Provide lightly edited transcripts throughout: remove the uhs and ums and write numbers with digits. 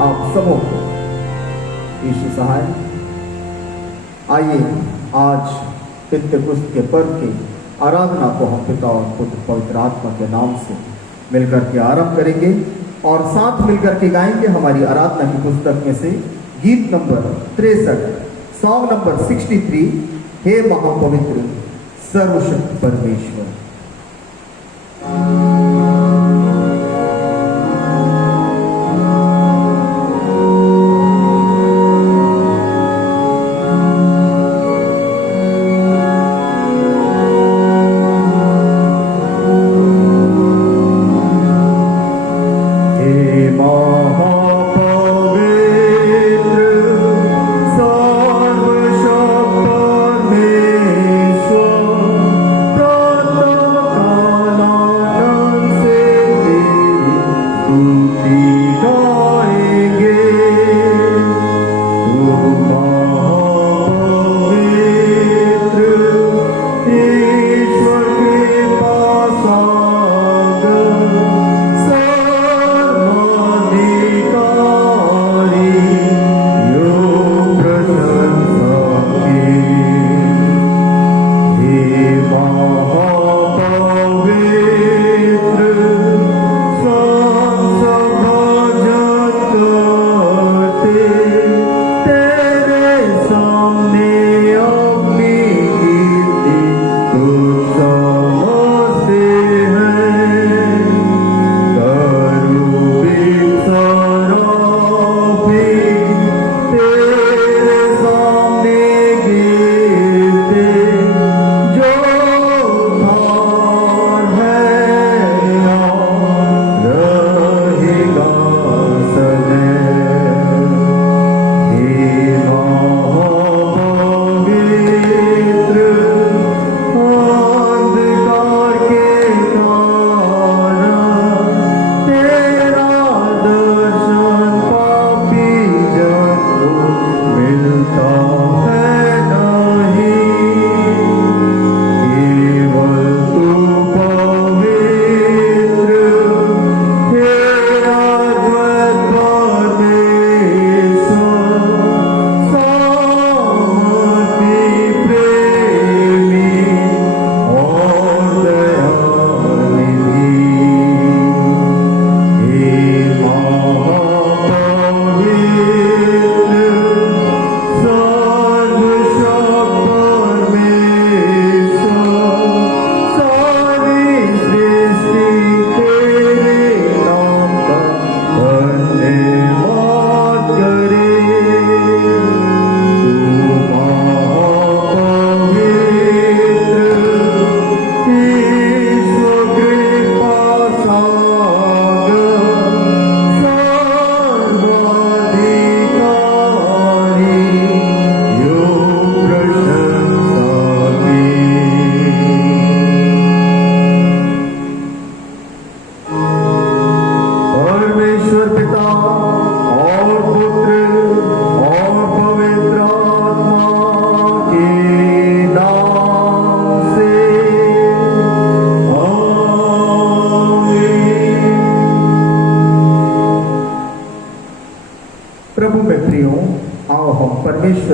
आप सबों को यीशु सहाय। आइए आज पितृपुस्त के पर्व की आराधना को हम पिता और पुत्र पवित्र आत्मा के नाम से मिलकर के आरंभ करेंगे और साथ मिलकर के गाएंगे हमारी आराधना की पुस्तक में से गीत नंबर 63, सॉन्ग नंबर 63, हे महापवित्र सर्वशक्ति परमेश्वर।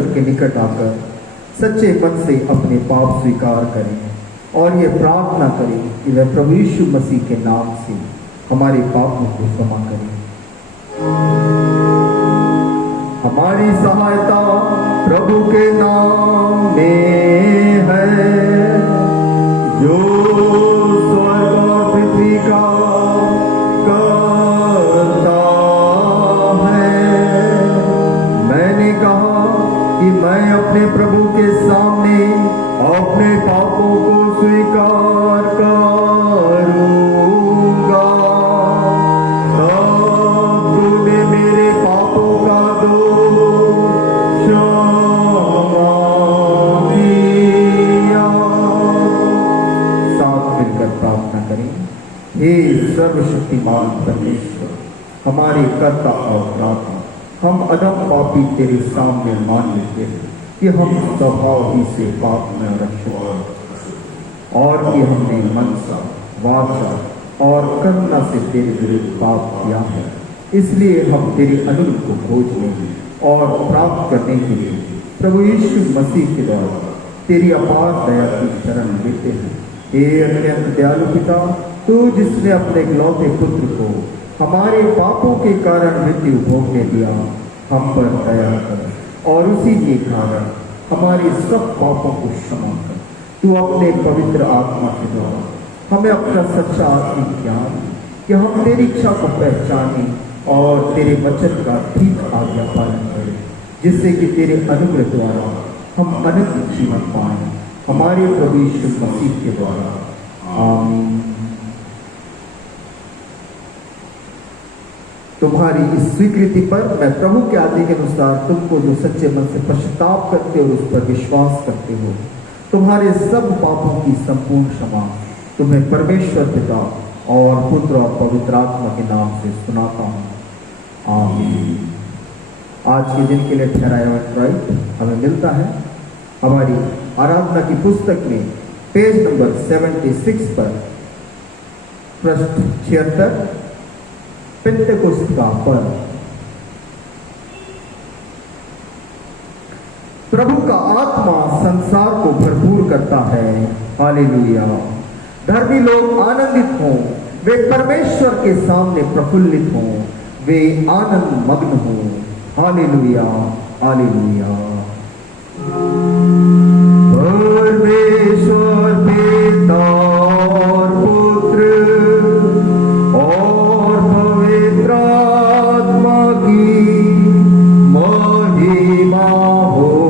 के निकट आकर सच्चे मन से अपने पाप स्वीकार करें और ये प्रार्थना करें कि वह प्रभु यीशु मसीह के नाम से हमारे पापों को क्षमा करें। हमारी सहायता प्रभु के नाम में है जो स्वर्ग और पृथ्वी का करता है। मैंने कहा कि मैं अपने प्रभु के सामने अपने पापों को स्वीकार करूंगा, तब तूने मेरे पापों का दोष क्षमा किया। साथ मिलकर प्रार्थना करें। हे सर्वशक्तिमान परमेश्वर, हमारे कर्ता और दाता, हम अदम पापी तेरे सामने मान लेते हैं कि हम स्वभाव ही से पाप में रक्षो और कि हमने मनसा, वाचा और कर्म से तेरे विरुद्ध पाप किया है। इसलिए हम तेरी अनुग्रह को खोजने और प्राप्त करने के लिए प्रभु यीशु मसीह के द्वारा तेरी अपार दया की शरण लेते हैं। हे अत्यंत दयालु पिता, तू जिसने अपने इकलौते पुत्र को हमारे पापों के कारण मृत्यु भोगने दिया, हम पर दया कर और उसी के कारण हमारे सब पापों को क्षमा कर। तू अपने पवित्र आत्मा के द्वारा हमें अपना सच्चा आत्मिक ज्ञान कि हम तेरी इच्छा को पहचाने और तेरे वचन का ठीक आज्ञा पालन करें, जिससे कि तेरे अनुग्रह द्वारा हम अनंत जीवन पाएं, हमारे प्रभु यीशु मसीह के द्वारा। आमीन। तुम्हारी इस स्वीकृति पर मैं प्रभु के आदेश के अनुसार तुमको जो सच्चे मन से पश्चाताप करते हो, उस पर विश्वास करते हो, तुम्हारे सब पापों की संपूर्ण क्षमा तुम्हें परमेश्वर पिता और पुत्र और पवित्र आत्मा के नाम से सुनाता हूँ। आमीन। आज के दिन के लिए ठहराया हुआ राइट हमें मिलता है हमारी आराधना की पुस्तक में पेज नंबर 76 पर पृष्ठ 76 पेंटेकोस्त का पर्व। प्रभु का आत्मा संसार को भरपूर करता है। हालेलुया। धर्मी लोग आनंदित हों, वे परमेश्वर के सामने प्रफुल्लित हों, वे आनंद मग्न हों। Hallelujah, hallelujah. परमेश्वर पिता और पुत्र और पवित्र आत्मा की महिमा होवे।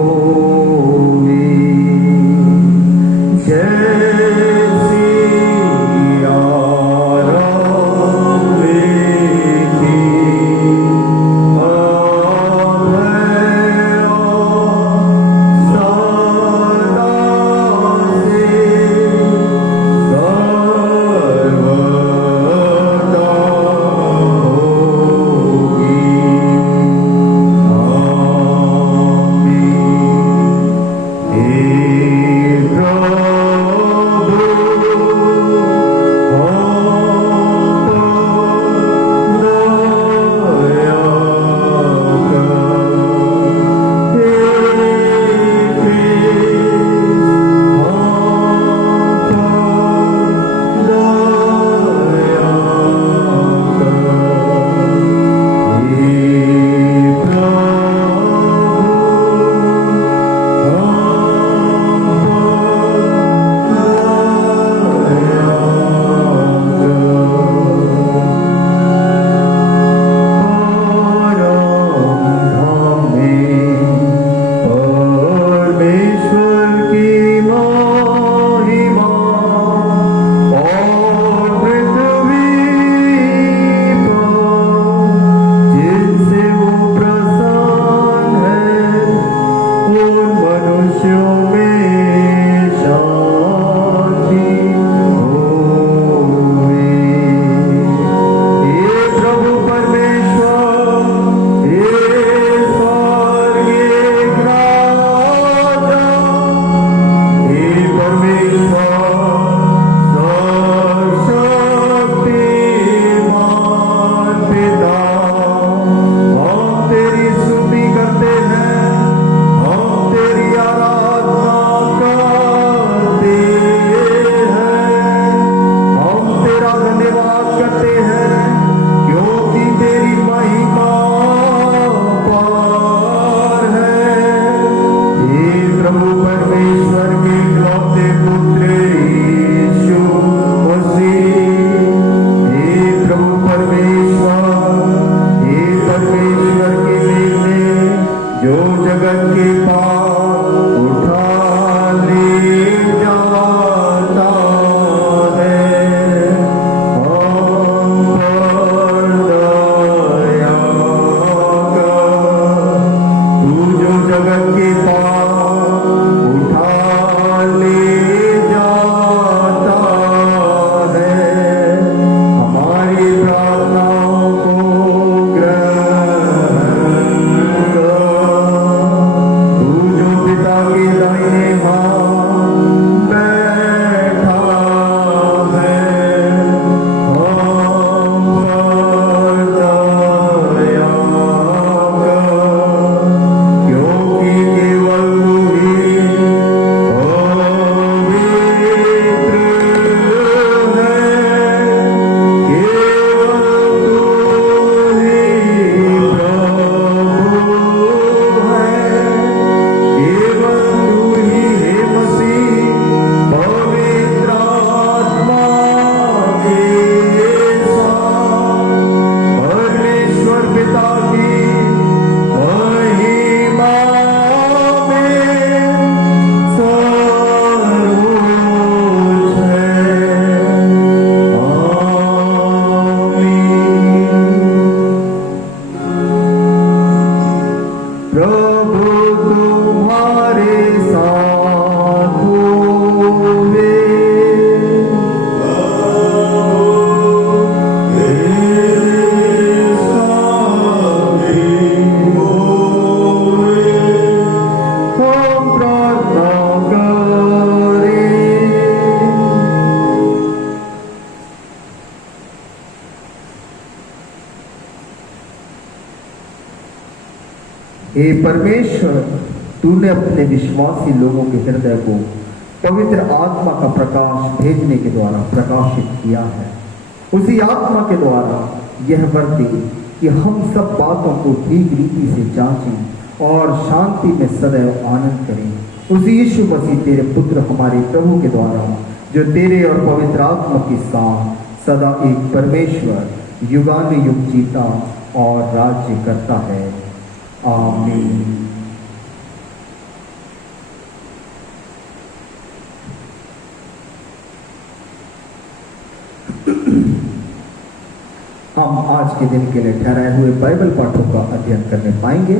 हे परमेश्वर, तूने अपने विश्वासी लोगों के हृदय को पवित्र आत्मा का प्रकाश भेजने के द्वारा प्रकाशित किया है। उसी आत्मा के द्वारा यह वर दे कि हम सब बातों को ठीक रीति से जांचें और शांति में सदैव आनंद करें। उसी यीशु मसीह तेरे पुत्र हमारे प्रभु के द्वारा, जो तेरे और पवित्र आत्मा के साथ सदा एक परमेश्वर युगानुयुग जीता और राज्य करता है। आमीन। हम आज के दिन के लिए ठहराए हुए बाइबल पाठों का अध्ययन करने पाएंगे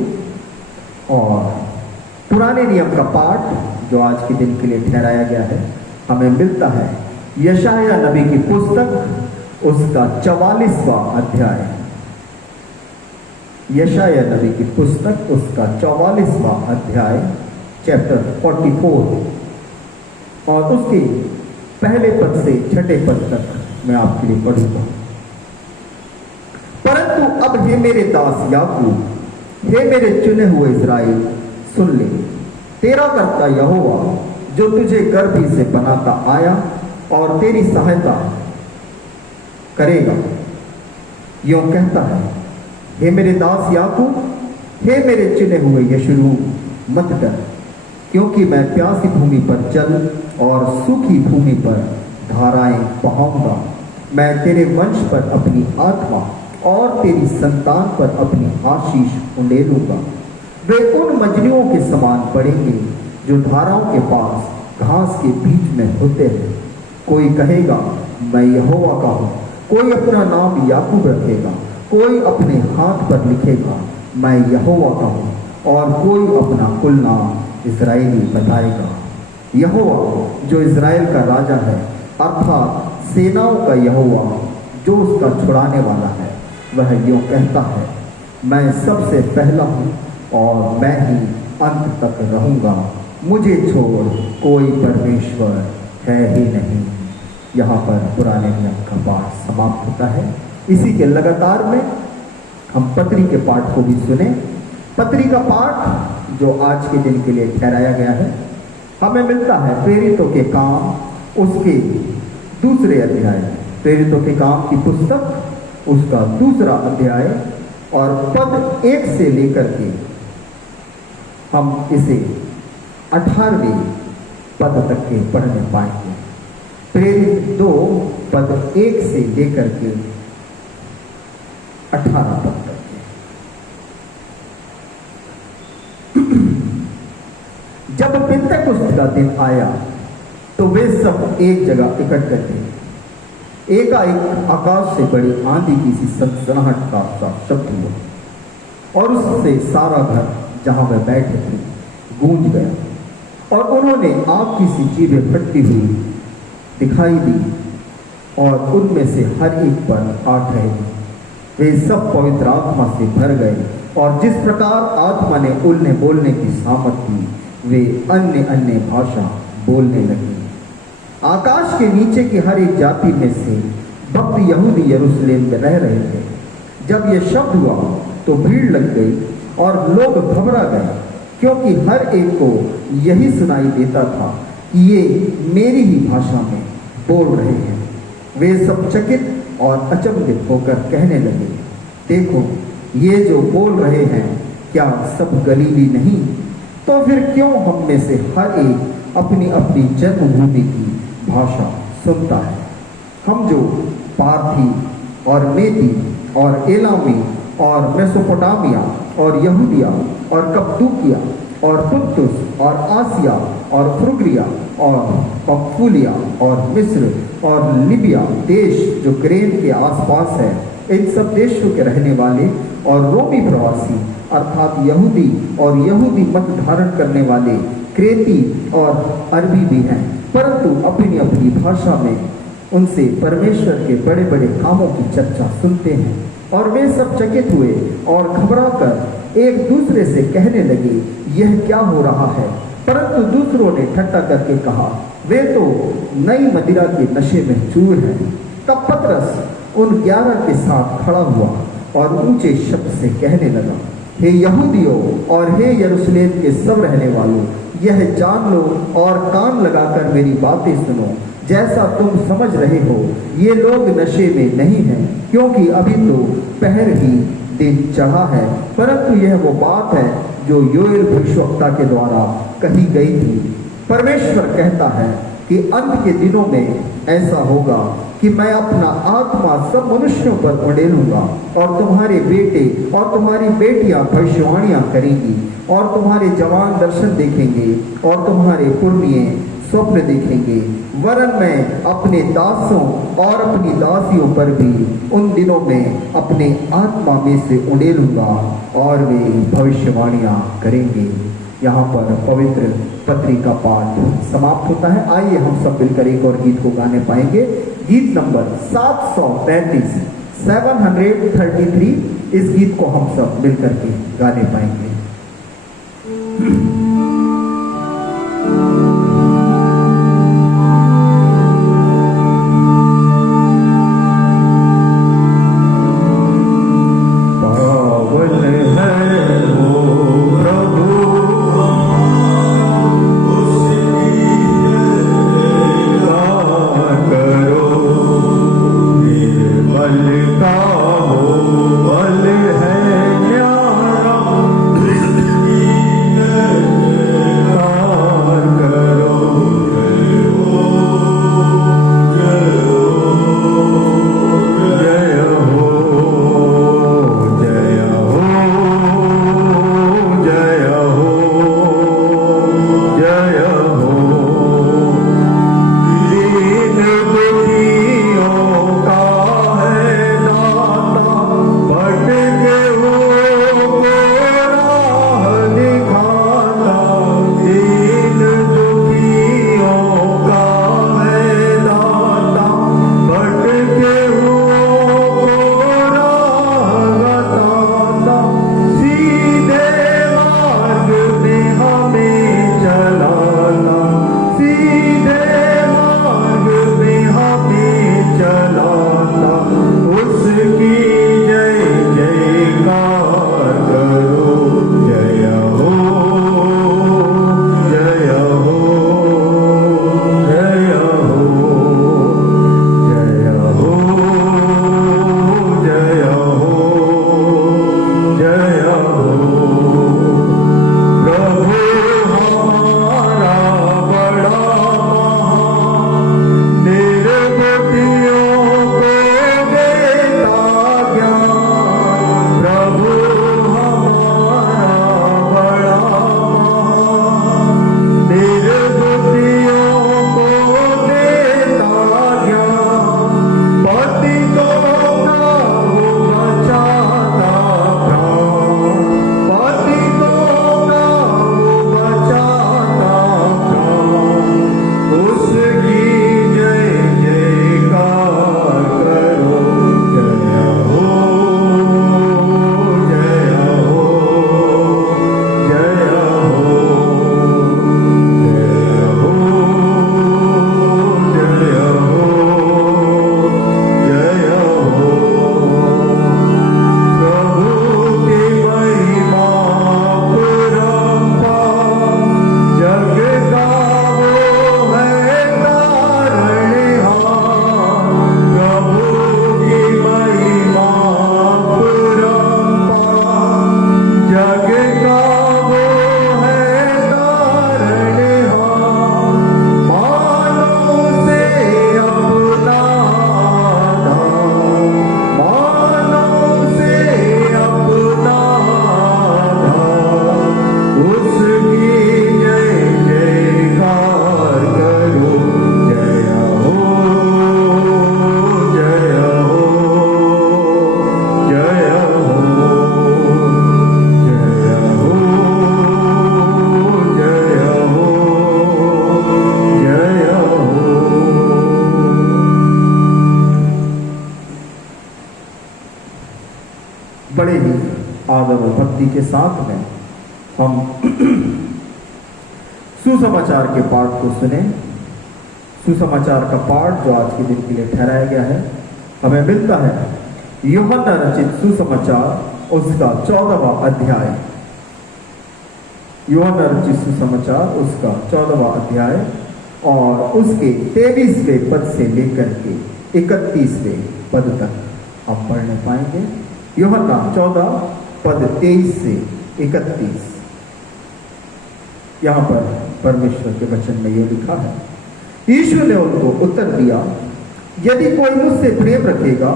और पुराने नियम का पाठ जो आज के दिन के लिए ठहराया गया है हमें मिलता है यशाया नबी की पुस्तक उसका 44वां अध्याय। यशाया नबी की पुस्तक उसका 44वां अध्याय चैप्टर 44 और उसके पहले पद से छठे पद तक मैं आपके लिए पढ़ूंगा। परंतु अब हे मेरे दास याकूब, हे मेरे चुने हुए इज़राइल, सुन ले, तेरा कर्ता यहोवा जो तुझे गर्भ ही से बनाता आया और तेरी सहायता करेगा, यों कहता है, हे मेरे दास याकूब, हे मेरे चुने हुए यशूरूब, मत डर, क्योंकि मैं प्यासी भूमि पर जल और सूखी भूमि पर धाराएं बहाऊंगा। मैं तेरे वंश पर अपनी आत्मा और तेरी संतान पर अपनी आशीष उंडेलूंगा। वे उन मजलियों के समान पड़ेंगे जो धाराओं के पास घास के बीच में होते हैं। कोई कहेगा मैं यहोवा का हूँ, कोई अपना नाम याकूब रखेगा, कोई अपने हाथ पर लिखेगा मैं यहोवा का हूँ, और कोई अपना कुल नाम इज़राइली बताएगा। यहोवा जो इज़राइल का राजा है, अर्थात सेनाओं का यहोवा जो उसका छुड़ाने वाला है, वह यूँ कहता है, मैं सबसे पहला हूँ और मैं ही अंत तक रहूँगा, मुझे छोड़ कोई परमेश्वर है ही नहीं। यहाँ पर पुराने नियम का पाठ समाप्त होता है। इसी के लगातार में हम पत्री के पाठ को भी सुने। पत्री का पाठ जो आज के दिन के लिए ठहराया गया है हमें मिलता है प्रेरितों के काम उसके दूसरे अध्याय, प्रेरितों के काम की पुस्तक उसका दूसरा अध्याय और पद 1 से लेकर के हम इसे 18वें पद तक के पढ़ने पाएंगे। प्रेरित 2 पद 1 से लेकर के 18 पद तक के। जब पिंतेकुस्त का दिन आया तो वे सब एक जगह इकट्ठे थे। एकाएक आकाश से बड़ी आंधी की सी सनसनाहट का सा शब्द हुआ और उससे सारा घर जहां वे बैठे थे गूंज गया, और उन्होंने आग की सी चीजें फटती हुई दिखाई दी और उनमें से हर एक पर आ ठहरी। वे सब पवित्र आत्मा से भर गए और जिस प्रकार आत्मा ने उन्हें बोलने की सामर्थ दी, वे अन्य अन्य भाषा बोलने लगे। आकाश के नीचे की हर एक जाति में से भक्त यहूदी यरूशलेम में रह रहे थे। जब यह शब्द हुआ तो भीड़ लग गई और लोग घबरा गए, क्योंकि हर एक को यही सुनाई देता था कि ये मेरी ही भाषा में बोल रहे हैं। वे सब चकित और अचंभित होकर कहने लगे, देखो ये जो बोल रहे हैं क्या सब गलीली नहीं? तो फिर क्यों हम में से हर एक अपनी अपनी जन्मभूमि की भाषा सुनता है? हम जो पार्थी और मेदी और एलामी और मेसोपोटामिया और यहूदिया और कप्तूकिया और पुन्तुस और आसिया और फ्रुगिया और पंफूलिया और मिस्र और लिबिया देश जो क्रेन के आसपास है, इन सब देशों के रहने वाले और रोमी प्रवासी अर्थात यहूदी और यहूदी मत धारण करने वाले क्रेती और अरबी भी हैं, परंतु अपनी अपनी भाषा में उनसे परमेश्वर के बड़े बड़े कामों की चर्चा सुनते हैं। और वे सब चकित हुए और घबराकर एक दूसरे से कहने लगे, यह क्या हो रहा है? परंतु दूसरों ने ठट्ठा करके कहा, वे तो नई मदिरा के नशे में चूर हैं। तब पतरस उन 11 के साथ खड़ा हुआ और ऊंचे शब्द से कहने लगा, हे यहूदियों और हे यरूशलेम के सब रहने वालों, यह जान लो और कान लगाकर मेरी बातें सुनो। जैसा तुम समझ रहे हो, ये लोग नशे में नहीं हैं, क्योंकि अभी तो पहर ही दिन चढ़ा है, परंतु यह वो बात है जो योएल भविष्यवक्ता के द्वारा कही गई थी। परमेश्वर कहता है कि अंत के दिनों में ऐसा होगा कि मैं अपना आत्मा सब मनुष्यों पर उड़ेलूंगा, और तुम्हारे बेटे और तुम्हारी बेटियां भविष्यवाणियां करेंगी, और तुम्हारे जवान दर्शन देखेंगे, और तुम्हारे पुरनिये स्वप्न देखेंगे। वरन मैं अपने दासों और अपनी दासियों पर भी उन दिनों में अपने आत्मा में से उड़ेलूंगा, और वे भविष्यवाणियां करेंगे। यहाँ पर पवित्र पत्री का पाठ समाप्त होता है। आइए हम सब मिलकर एक और गीत को गाने पाएंगे। गीत नंबर 733, 733। इस गीत को हम सब मिलकर के गाने पाएंगे। बड़े ही आदर और भक्ति के साथ में हम सुसमाचार के पाठ को सुने। सुसमाचार का पाठ जो आज के दिन के लिए ठहराया गया है, हमें मिलता है यूहन्ना रचित सुसमाचार उसका 14वां अध्याय, यूहन्ना रचित सुसमाचार उसका 14वां अध्याय और उसके 23वें पद से लेकर के 31वें पद तक हम पढ़ने पाएंगे। यूहन्ना 14 पद 23 से 31। यहां पर परमेश्वर के वचन में यह लिखा है, यीशु ने उनको उत्तर दिया, यदि कोई मुझसे प्रेम रखेगा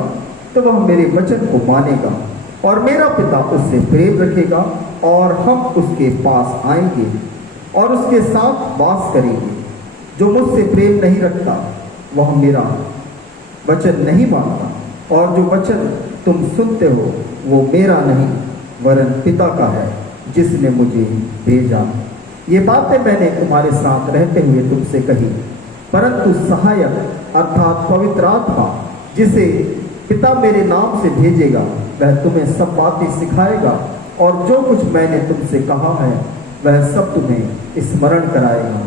तो वह मेरे वचन को मानेगा और मेरा पिता उससे प्रेम रखेगा और हम उसके पास आएंगे और उसके साथ वास करेंगे। जो मुझसे प्रेम नहीं रखता वह मेरा वचन नहीं मानता और जो वचन तुम सुनते हो वो मेरा नहीं वरन पिता का है जिसने मुझे भेजा। ये बातें मैंने तुम्हारे साथ रहते हुए तुमसे कही, परंतु सहायक अर्थात पवित्र आत्मा जिसे पिता मेरे नाम से भेजेगा वह तुम्हें सब बातें सिखाएगा और जो कुछ मैंने तुमसे कहा है वह सब तुम्हें स्मरण कराएगा।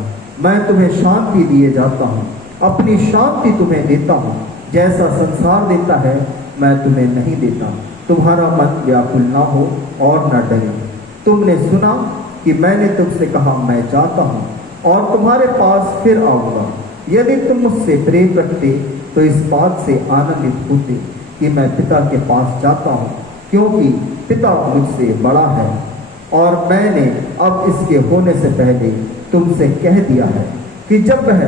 मैं तुम्हें शांति दिए जाता हूँ, अपनी शांति तुम्हें देता हूँ, जैसा संसार देता है मैं तुम्हें नहीं देता। तुम्हारा मन व्याकुल ना हो और न डरे। तुमने सुना कि मैंने तुमसे कहा मैं जाता हूँ और तुम्हारे पास फिर आऊँगा। यदि तुम मुझसे प्रेम रखते तो इस बात से आनंदित होते कि मैं पिता के पास जाता हूँ, क्योंकि पिता मुझसे बड़ा है और मैंने अब इसके होने से पहले तुमसे कह दिया है कि जब वह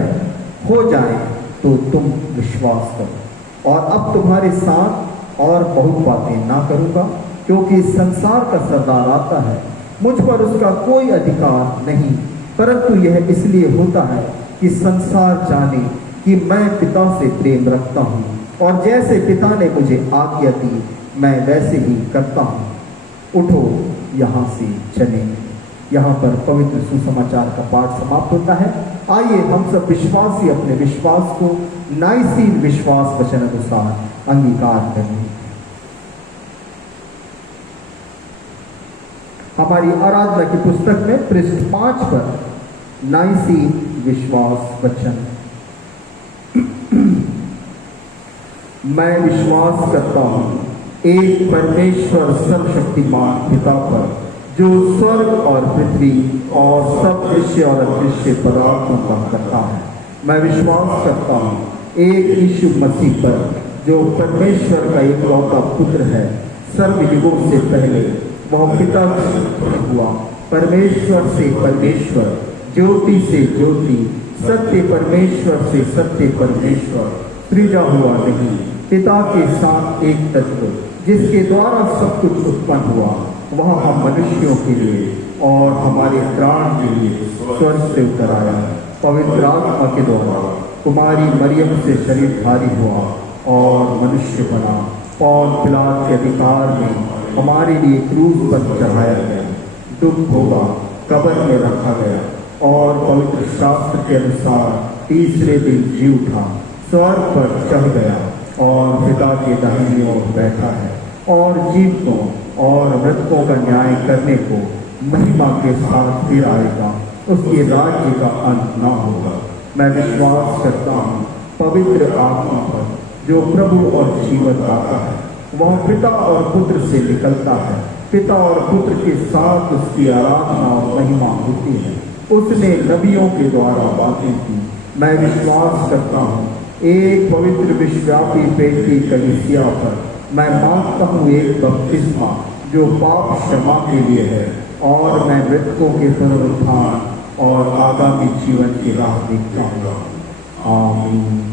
हो जाए तो तुम विश्वास करो। और अब तुम्हारे साथ और बहुत बातें ना करूँगा, क्योंकि संसार का सरदार आता है, मुझ पर उसका कोई अधिकार नहीं, परंतु यह इसलिए होता है कि संसार जाने कि मैं पिता से प्रेम रखता हूँ और जैसे पिता ने मुझे आज्ञा दी मैं वैसे ही करता हूँ। उठो यहाँ से चलें। यहाँ पर पवित्र सुसमाचार का पाठ समाप्त होता है। आइए हम सब विश्वासी अपने विश्वास को नाइसीन विश्वास वचन अनुसार अंगीकार करें। हमारी आराधना की पुस्तक में पृष्ठ 5 पर नाइसीन विश्वास वचन। मैं विश्वास करता हूँ एक परमेश्वर सर्वशक्तिमान पिता पर, जो स्वर्ग और पृथ्वी और सब दृश्य और अदृश्य पदार्थों का करता है। मैं विश्वास करता हूँ एक यीशु मसीह पर, जो परमेश्वर का इकलौता पुत्र है, सर्वयुगों से पहले वह पिता से हुआ, परमेश्वर से परमेश्वर, ज्योति से ज्योति, सत्य परमेश्वर से सत्य परमेश्वर, सृजा हुआ नहीं, पिता के साथ एक तत्व, जिसके द्वारा सब कुछ उत्पन्न हुआ, वह हम मनुष्यों के लिए और हमारे प्राण के लिए स्वर्ग से उतर आया, पवित्र आत्मा के द्वारा कुमारी मरियम से शरीरधारी हुआ और मनुष्य बना, और पिलात के अधिकार में हमारे लिए क्रूस पर चढ़ाया गया, दुख होगा, कब्र में रखा गया और पवित्र शास्त्र के अनुसार तीसरे दिन जी उठा, स्वर्ग पर चढ़ गया और पिता के दाहिनी ओर बैठा है और जीवों और मृतकों का न्याय करने को महिमा के साथ फिर आएगा। उसके राज्य का अंत ना होगा। मैं विश्वास करता हूँ पवित्र आत्मा पर, जो प्रभु और जीवन दाता है, वह पिता और पुत्र से निकलता है, पिता और पुत्र के साथ उसकी आराधना और महिमा होती है। उसने नबियों के द्वारा बातें की। मैं विश्वास करता हूँ एक पवित्र विश्वव्यापी पेटी कलीसिया पर। मैं मानता हूँ एक बपतिस्मा जो पाप क्षमा के लिए है, और मैं मृतकों के पुनरुत्थान और आगामी जीवन की राह देखता हूँ। आमीन।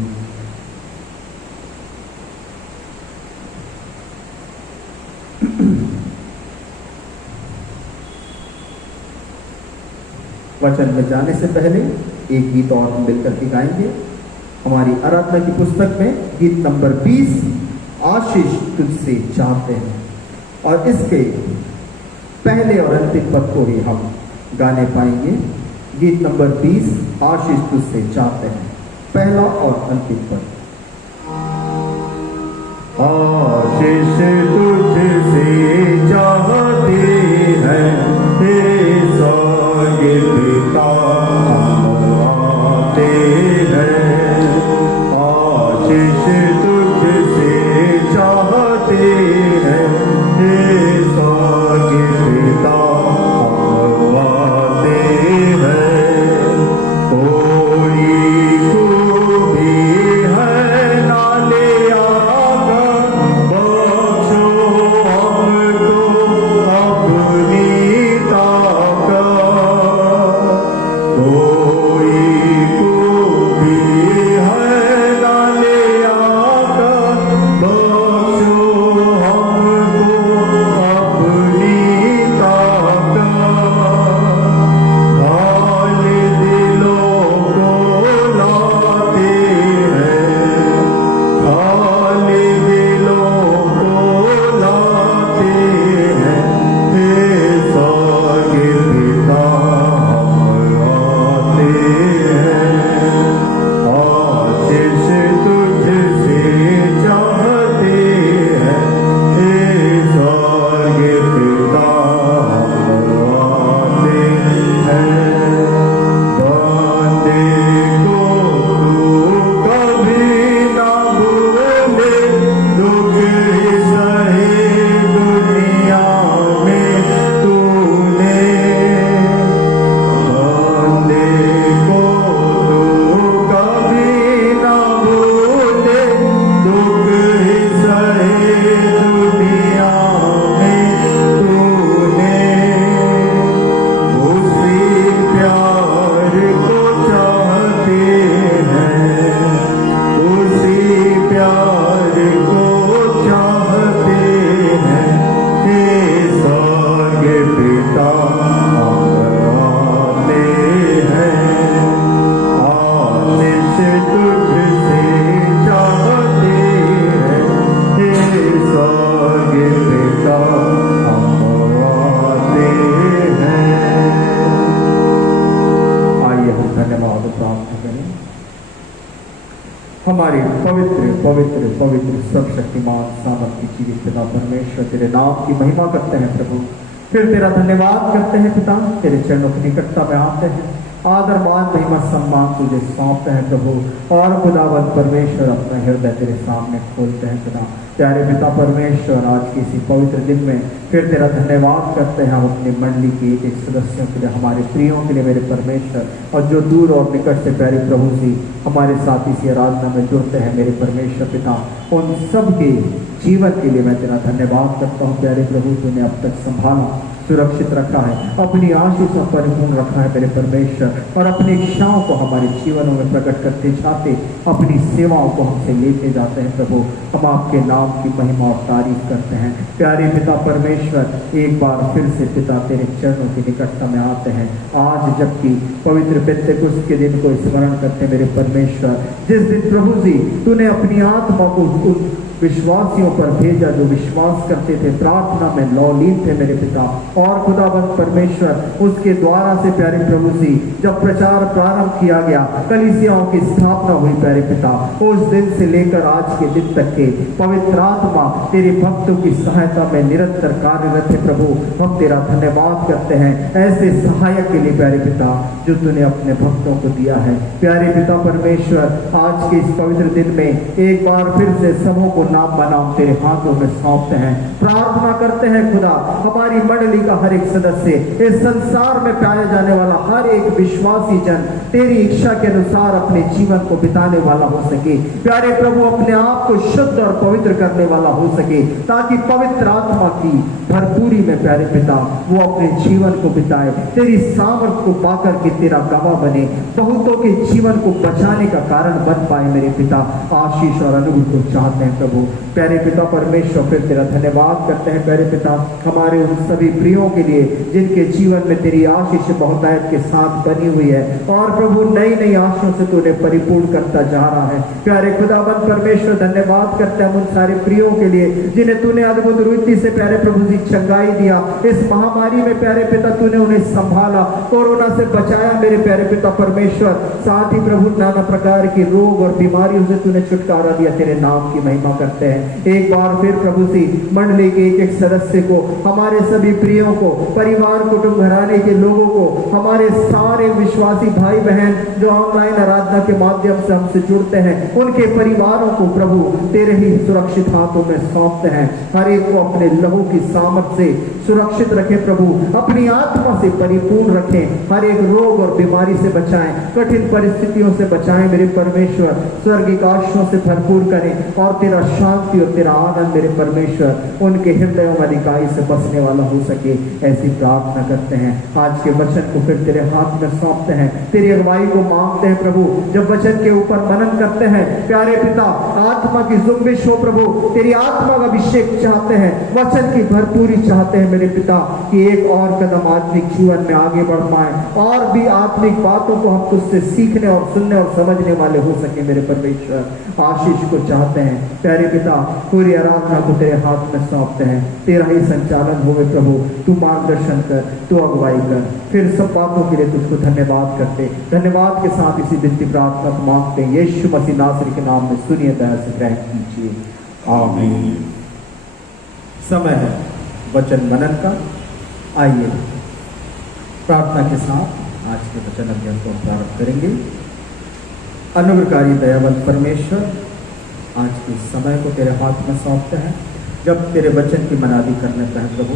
वचन में जाने से पहले एक गीत और हम मिलकर के गाएंगे। हमारी आराधना की पुस्तक में गीत नंबर 20 आशीष तुझसे चाहते हैं, और इसके पहले और अंतिम पद को ही हम गाने पाएंगे। गीत नंबर 20 आशीष तुझसे चाहते हैं, पहला और अंतिम पद। आशीष तुझसे चाहते हैं हे स्वर्गीय पिता, हम आते हैं। आशीष तुझसे चाहते हैं हे को प्राप्त करें। हमारे पवित्र पवित्र पवित्र सर्वशक्तिमान सामर्थ्य जीवित पिता परमेश्वर, तेरे नाम की महिमा करते हैं प्रभु, फिर तेरा धन्यवाद करते हैं पिता, तेरे चरणों की निकटता में आते हैं, आदर मान महिमा सम्मान तुझे सौंपते हैं प्रभु, और खुदावंद परमेश्वर अपना हृदय तेरे सामने खोलते हैं पिता। प्यारे पिता परमेश्वर, आज के इसी पवित्र दिन में फिर तेरा धन्यवाद करते हैं हम अपनी मंडली के एक सदस्यों के लिए, हमारे प्रियों के लिए मेरे परमेश्वर, और जो दूर और निकट से प्यारे प्रभु जी हमारे साथ इसी आराधना में जुड़ते हैं मेरे परमेश्वर पिता, उन सब के जीवन के लिए मैं तेरा धन्यवाद करता हूँ। प्यारे प्रभु, तूने अब तक संभाला, सुरक्षित रखा है, अपनी आशीषों परिपूर्ण रखा है मेरे परमेश्वर, और अपनी इच्छाओं को हमारे जीवनों में प्रकट करते जाते, अपनी सेवाओं को हमसे लेते जाते हैं प्रभु। हम आपके नाम की महिमा और तारीफ करते हैं। प्यारे पिता परमेश्वर, एक बार फिर से पिता तेरे चरणों की निकटता में आते हैं, आज जबकि पवित्र पेंतेकुस्त के दिन को स्मरण करते मेरे परमेश्वर, जिस दिन प्रभु जी तूने अपनी आत्मा को उन विश्वासियों पर भेजा जो विश्वास करते थे, प्रार्थना में लौलीन थे मेरे पिता, और खुदाबंद परमेश्वर उसके द्वारा से प्यारे प्रभु जी जब प्रचार प्रारंभ किया गया, कलीसियाओं की स्थापना हुई प्यारे पिता, उस दिन से लेकर आज के दिन तक के पवित्र आत्मा तेरे भक्तों की सहायता में निरंतर कार्यरत है प्रभु। हम तेरा धन्यवाद करते हैं ऐसे सहायक के लिए प्यारे पिता जो तूने अपने भक्तों को दिया है। प्यारे पिता परमेश्वर, आज के इस पवित्र दिन में एक बार फिर से सबों को नाम बनाम तेरे हाथों में सौंपते हैं, प्रार्थना करते हैं खुदा, हमारी मंडली का हर एक सदस्य, इस संसार में पाया जाने वाला हर एक विश्वासी जन तेरी इच्छा के अनुसार अपने जीवन को बिताने वाला हो सके। प्यारे प्रभु, अपने आप को शुद्ध और पवित्र करने वाला हो सके, ताकि पवित्र आत्मा की भरपूरी में प्यारे पिता वो अपने जीवन को बिताए, तेरी सामर्थ को पाकर के तेरा गवाह बने, बहुतों के जीवन को बचाने का कारण बन पाए मेरे पिता। आशीष और अनुग्रह को चाहते हैं प्रभु। प्यारे पिता परमेश्वर, फिर तेरा धन्यवाद करते हैं प्यारे पिता हमारे उन सभी प्रियों के लिए जिनके जीवन में तेरी आशीष बहुतायत के साथ बनी हुई है, और प्रभु नई नई आशीषों से तूने परिपूर्ण करता जा रहा है। प्यारे खुदाबंद परमेश्वर, धन्यवाद करते हैं उन सारे प्रियों के लिए जिन्हें तूने अद्भुत रीति से प्यारे प्रभु जी चंगाई दिया। इस महामारी में प्यारे पिता तूने उन्हें संभाला, कोरोना से बचाया मेरे प्यारे पिता परमेश्वर, साथ ही प्रभु नाना प्रकार की रोग और बीमारियों से तूने छुटकारा दिया। तेरे नाम की महिमा करते हैं। एक बार फिर प्रभु जी मंडली के एक एक सदस्य को, हमारे सभी प्रियों को, परिवार कुटुंब घराने के लोगों को, हमारे सारे विश्वासी भाई बहन जो ऑनलाइन आराधना के माध्यम से हमसे जुड़ते हैं, उनके परिवारों को प्रभु तेरे ही सुरक्षित हाथों में सौंपते हैं। हर एक को अपने लहू की सामर्थ से सुरक्षित रखें प्रभु, अपनी आत्मा से परिपूर्ण रखें, हर एक रोग और बीमारी से बचाएं, कठिन परिस्थितियों से बचाएं मेरे परमेश्वर, स्वर्गीय आशीषों से भरपूर करें, और तेरा शांति और तेरा आनंद मेरे परमेश्वर उनके हृदयों में अधिकाई से बसने वाला हो सके, ऐसी प्रार्थना करते हैं। आज के वचन को फिर तेरे हाथ में सौंपते हैं, तेरी अगुवाई को मांगते हैं प्रभु। जब वचन के ऊपर मनन करते हैं प्यारे पिता, आत्मा की जुम्बिश हो प्रभु, तेरी आत्मा का अभिषेक चाहते हैं, वचन की भरपूरी चाहते हैं मेरे पिता, कि एक और कदम आत्मिक जीवन में आगे बढ़ पाए, और भी आत्मिक बातों को हम तुझसे सीखने और सुनने और समझने वाले हो सके मेरे परमेश्वर। आशीष को चाहते हैं प्यारे पिता, पूरी आराधना को तेरे हाथ में सौंपते हैं, तेरा ही संचालन होवे प्रभु, तू मार्गदर्शन कर, तू अगुवाई कर। फिर सब बातों के लिए तुझको धन्यवाद करते, धन्यवाद के साथ इसी विनती प्रार्थना को मांगते हैं यीशु मसीह नासरी के नाम में, सुनिए दया से ग्रहण कीजिए, आमीन। समय है वचन मनन का। आइए प्रार्थना के साथ आज के वचन अध्ययन को प्रारंभ करेंगे। अनुग्रहकारी दयावंत परमेश्वर, आज के समय को तेरे हाथ में सौंपते हैं, जब तेरे वचन की मनादी करने पर प्रभु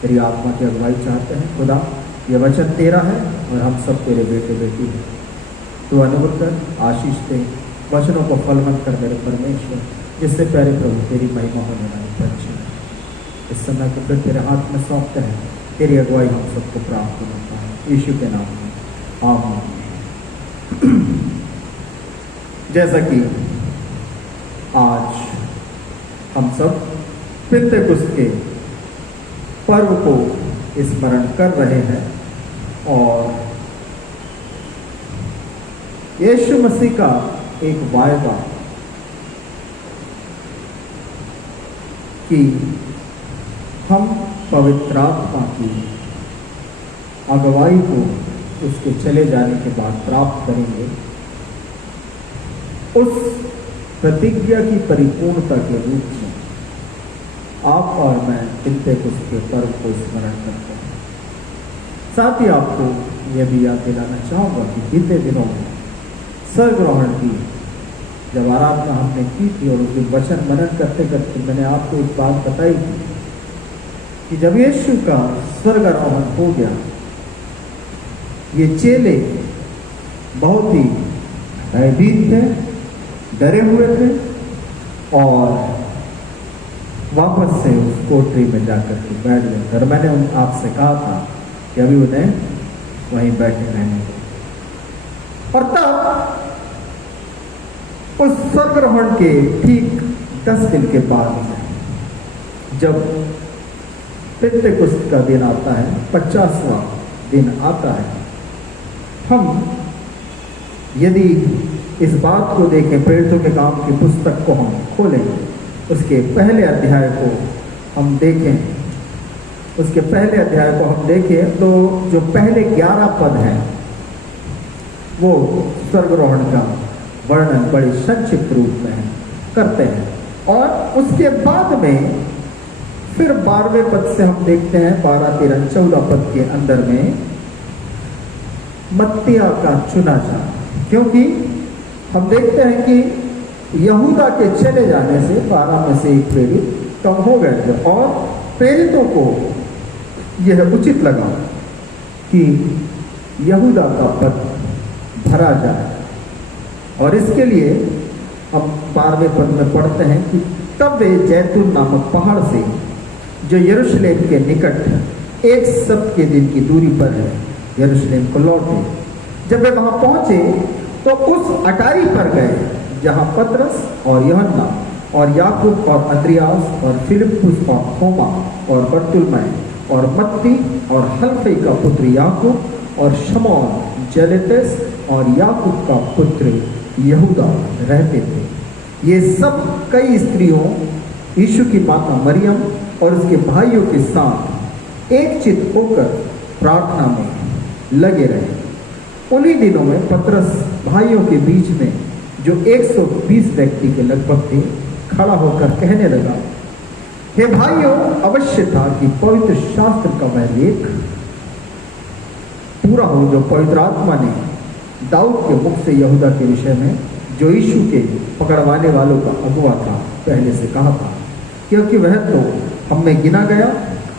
तेरी आत्मा की अगुवाई चाहते हैं। खुदा, ये वचन तेरा है और हम सब तेरे बेटे बेटी हैं। तू अनुग्रह कर, आशीष दे, वचनों को फलवंत कर मेरे परमेश्वर, जिससे प्यारे प्रभु तेरी महिमा होने वाली बच्चे इस समय को फिर तेरे हाथ में सौंपते हैं। तेरी अगुवाई हम सबको प्राप्त होता है, यीशु के नाम में, आमीन। जैसा कि आज हम सब पेंतेकुस्त के पर्व को स्मरण कर रहे हैं, और यीशु मसीह का एक वायदा कि हम पवित्र आत्मा की अगुवाई को उसके चले जाने के बाद प्राप्त करेंगे, उस प्रतिज्ञा की परिपूर्णता के रूप में आप और मैं पिंतेकुस्त के पर्व को स्मरण करते हैं। साथ ही आपको यह भी याद दिलाना चाहूँगा कि बीते दिनों में सरग्रहण की जब आराधना हमने की थी और उसके वचन मनन करते करते मैंने आपको एक बात बताई थी कि जब यीशु का स्वर्गारोहण हो गया, ये चेले बहुत ही भयभीत थे, डरे हुए थे और वापस से उस कोठरी में जाकर के बैठ गए। और मैंने आपसे कहा था कि अभी उन्हें वहीं बैठे रहने दो। और तब उस स्वर्गारोहण के ठीक 10 दिन के बाद जब पिंतेकुस्त का दिन आता है, 50वां दिन आता है, हम यदि इस बात को देखें, प्रेरितों के काम की पुस्तक को हम खोलें, उसके पहले अध्याय को हम देखें, उसके पहले अध्याय को हम देखें तो जो पहले 11 पद हैं वो स्वर्गारोहण का वर्णन बड़े संक्षिप्त रूप में करते हैं। और उसके बाद में फिर 12वें पद से हम देखते हैं, 12, 13, 14 पद के अंदर में मत्तिया का चुना जाना, क्योंकि हम देखते हैं कि यहूदा के चले जाने से 12 में से एक प्रेरित कम हो गए थे और प्रेरितों को यह उचित लगा कि यहूदा का पद भरा जाए। और इसके लिए हम 12वें पद में पढ़ते हैं कि तब वे जैतून नामक पहाड़ से जो यरूशलेम के निकट एक सप्ताह के दिन की दूरी पर है, यरूशलेम को लौटे। जब वे वहां पहुंचे तो उस अटारी पर गए जहां पतरस और यूहन्ना और याकूब और अंद्रियास और फिलिप्पुस और थोमा और बरतुल्मै और मत्ती और हल्फई का पुत्र याकूब और शमौन जलेतस और याकूब का पुत्र यहूदा रहते थे। ये सब कई स्त्रियों, यीशु की माता मरियम और उसके भाइयों के साथ एक चित्त होकर प्रार्थना में लगे रहे। उन्हीं दिनों में पतरस भाइयों के बीच में जो 120 व्यक्ति के लगभग थे खड़ा होकर कहने लगा, हे भाइयों, अवश्य था कि पवित्र शास्त्र का वह लेख पूरा हो जो पवित्र आत्मा ने दाऊद के मुख से यहूदा के विषय में, जो यीशु के पकड़वाने वालों का अगुवा था, पहले से कहा था, क्योंकि वह तो हम में गिना गया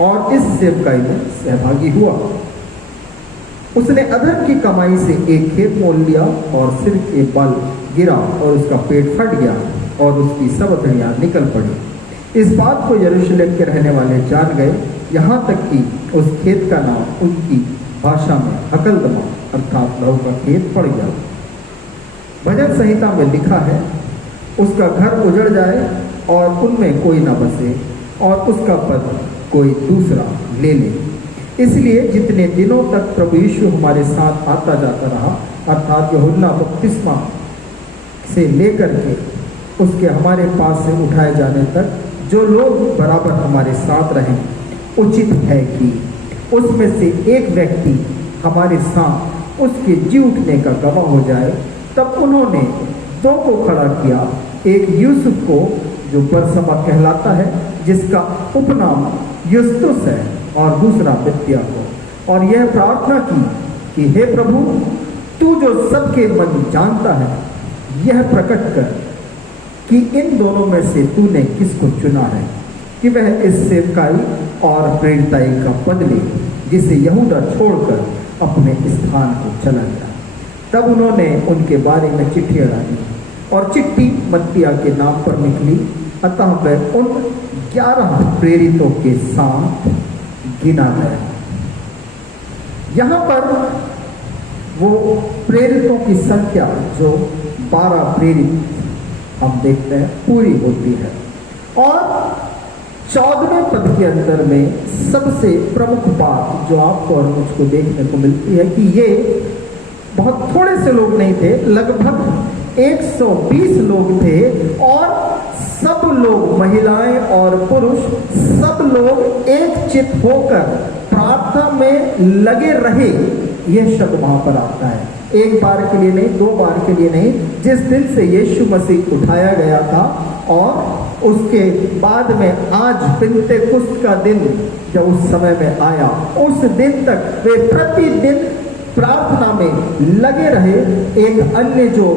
और इस सेवकाई में सहभागी हुआ। उसने अधर्म की कमाई से एक खेत मोल लिया और सिर के बल गिरा और उसका पेट फट गया और उसकी सब हड्डियां निकल पड़ी। इस बात को यरूशलेम के रहने वाले जान गए, यहाँ तक कि उस खेत का नाम उनकी भाषा में हकलदमा अर्थात लहू का खेत पड़ गया। भजन संहिता में लिखा है, उसका घर उजड़ जाए और उनमें कोई न बसे और उसका पद कोई दूसरा ले ले। इसलिए जितने दिनों तक प्रभु यीशु हमारे साथ आता जाता रहा, अर्थात यूहन्ना बपतिस्मा से लेकर के उसके हमारे पास से उठाए जाने तक जो लोग बराबर हमारे साथ रहें, उचित है कि उसमें से एक व्यक्ति हमारे साथ उसके जी उठने का गवाह हो जाए। तब उन्होंने 2 को खड़ा किया, एक यूसुफ को जो बरसबा कहलाता है, जिसका उपनाम युस्तुस है, और दूसरा मत्तिया को, और यह प्रार्थना की कि हे प्रभु, तू जो सबके मन जानता है, यह प्रकट कर कि इन दोनों में से तूने किसको चुना है कि वह इस सेवकाई और प्रेरिताई का पद ले, जिसे यहूदा छोड़कर अपने स्थान को चला गया। तब उन्होंने उनके बारे में चिट्ठी अड़ाई और चिट्ठी मत्तिया के नाम पर निकली। अतः वह उन 11 प्रेरितों के साथ गिना गया। यहाँ पर वो प्रेरितों की संख्या जो 12 प्रेरित हम देखते हैं पूरी होती है। और 14वें पद के अंदर में सबसे प्रमुख बात जो आपको और मुझको देखने को मिलती है कि ये बहुत थोड़े से लोग नहीं थे, लगभग 120 लोग थे और सब लोग, महिलाएं और पुरुष, सब लोग एक चित्त होकर प्रार्थना में लगे रहे। यह शब्द वहां पर आता है। एक बार के लिए नहीं, 2 बार के लिए नहीं, जिस दिन से यीशु मसीह उठाया गया था और उसके बाद में आज पिंतेकुस्त का दिन जब उस समय में आया, उस दिन तक वे प्रतिदिन प्रार्थना में लगे रहे। एक अन्य जो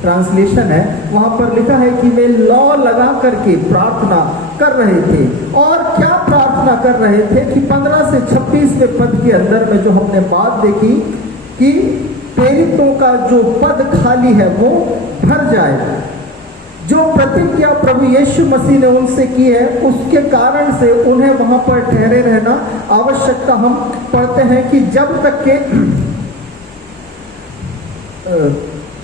ट्रांसलेशन है वहां पर लिखा है कि वे लौ लगा करके प्रार्थना कर रहे थे। और क्या प्रार्थना कर रहे थे कि 15 से 26वें पद के अंदर में जो हमने बात देखी कि प्रेरितों का जो पद खाली है वो भर जाए। जो प्रतिज्ञा प्रभु यीशु मसीह ने उनसे की है उसके कारण से उन्हें वहां पर ठहरे रहना आवश्यकता। हम पढ़ते हैं कि जब तक के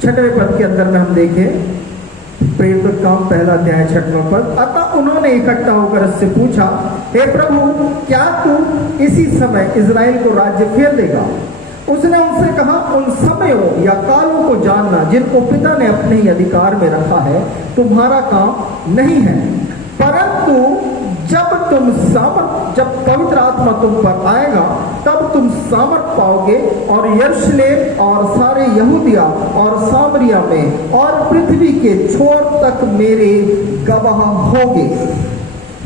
6वें पद के अंदर में हम देखें, प्रेरित काम 1 अध्याय 6वां पद, अतः उन्होंने इकट्ठा होकर उससे पूछा, हे प्रभु, क्या तू इसी समय इजराइल को राज्य फेर देगा? उसने उनसे कहा, उन समयों या कालों को जानना जिनको पिता ने अपने ही अधिकार में रखा है तुम्हारा काम नहीं है, परंतु जब पवित्र आत्मा तुम पर आएगा तब तुम सामर्थ पाओगे और यरूशलेम और सारे यहूदिया और सामरिया में और पृथ्वी के छोर तक मेरे गवाह होगे।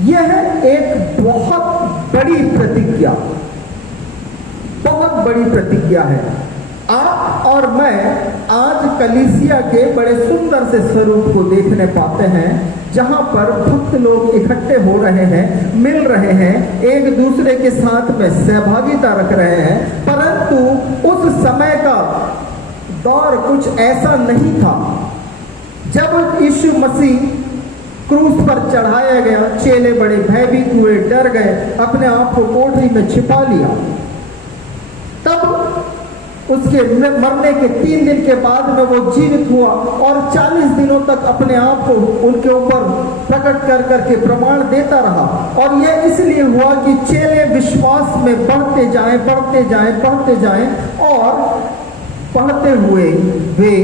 यह एक बहुत बड़ी प्रतिज्ञा, बहुत बड़ी प्रतिज्ञा है। आप और मैं आज कलीसिया के बड़े सुंदर से स्वरूप को देखने पाते हैं, जहां पर भक्त लोग इकट्ठे हो रहे हैं, मिल रहे हैं, एक दूसरे के साथ में सहभागिता रख रहे हैं। परंतु उस समय का दौर कुछ ऐसा नहीं था। जब यीशु मसीह क्रूस पर चढ़ाया गया, चेले बड़े भयभीत हुए, डर गए, अपने आप को कोठरी में छिपा लिया। तब उसके मरने के 3 दिन के बाद में वो जीवित हुआ और 40 दिनों तक अपने आप को उनके ऊपर प्रकट कर करके प्रमाण देता रहा। और यह इसलिए हुआ कि चेले विश्वास में बढ़ते जाएं, बढ़ते जाएं, बढ़ते जाएं और पढ़ते हुए वे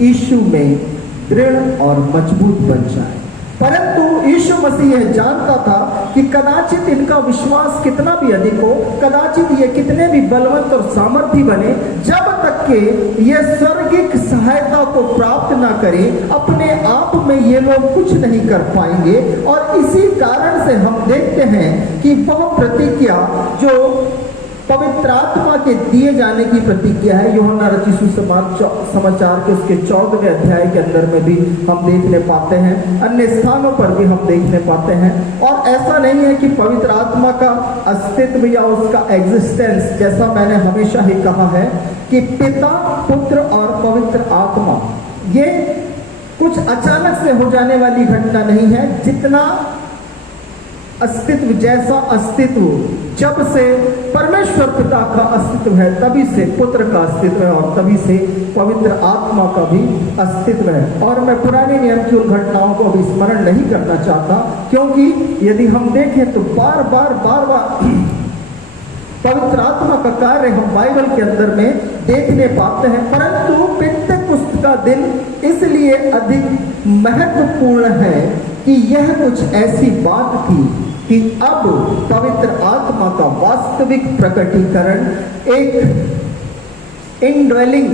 यीशु में दृढ़ और मजबूत बन जाएं। परंतु यीशु मसीह यह जानता था कि कदाचित इनका विश्वास कितना भी अधिक हो, कदाचित ये कितने भी बलवंत और सामर्थी बने, जब तक के ये स्वर्गिक सहायता को प्राप्त ना करें, अपने आप में ये लोग कुछ नहीं कर पाएंगे। और इसी कारण से हम देखते हैं कि वह प्रतिज्ञा जो पवित्र आत्मा के दिए जाने की प्रतिज्ञा है, यूहन्ना रचित सुसमाचार के उसके 14वें अध्याय के अंदर में भी हम देखने पाते हैं, अन्य स्थानों पर भी हम देखने पाते हैं। और ऐसा नहीं है कि पवित्र आत्मा का अस्तित्व या उसका एग्जिस्टेंस, जैसा मैंने हमेशा ही कहा है कि पिता, पुत्र और पवित्र आत्मा ये कुछ अचानक से हो जाने वाली घटना नहीं है। जितना अस्तित्व, जैसा अस्तित्व जब से परमेश्वर पिता का अस्तित्व है तभी से पुत्र का अस्तित्व है और तभी से पवित्र आत्मा का भी अस्तित्व है। और मैं पुराने नियम की उन घटनाओं को अभी स्मरण नहीं करना चाहता, क्योंकि यदि हम देखें तो बार बार पवित्र आत्मा का कार्य हम बाइबल के अंदर में देखने पाते हैं। परंतु पिंतेकुस्त का दिन इसलिए अधिक महत्वपूर्ण है कि यह कुछ ऐसी बात थी कि अब पवित्र आत्मा का वास्तविक प्रकटीकरण एक इनड्वेलिंग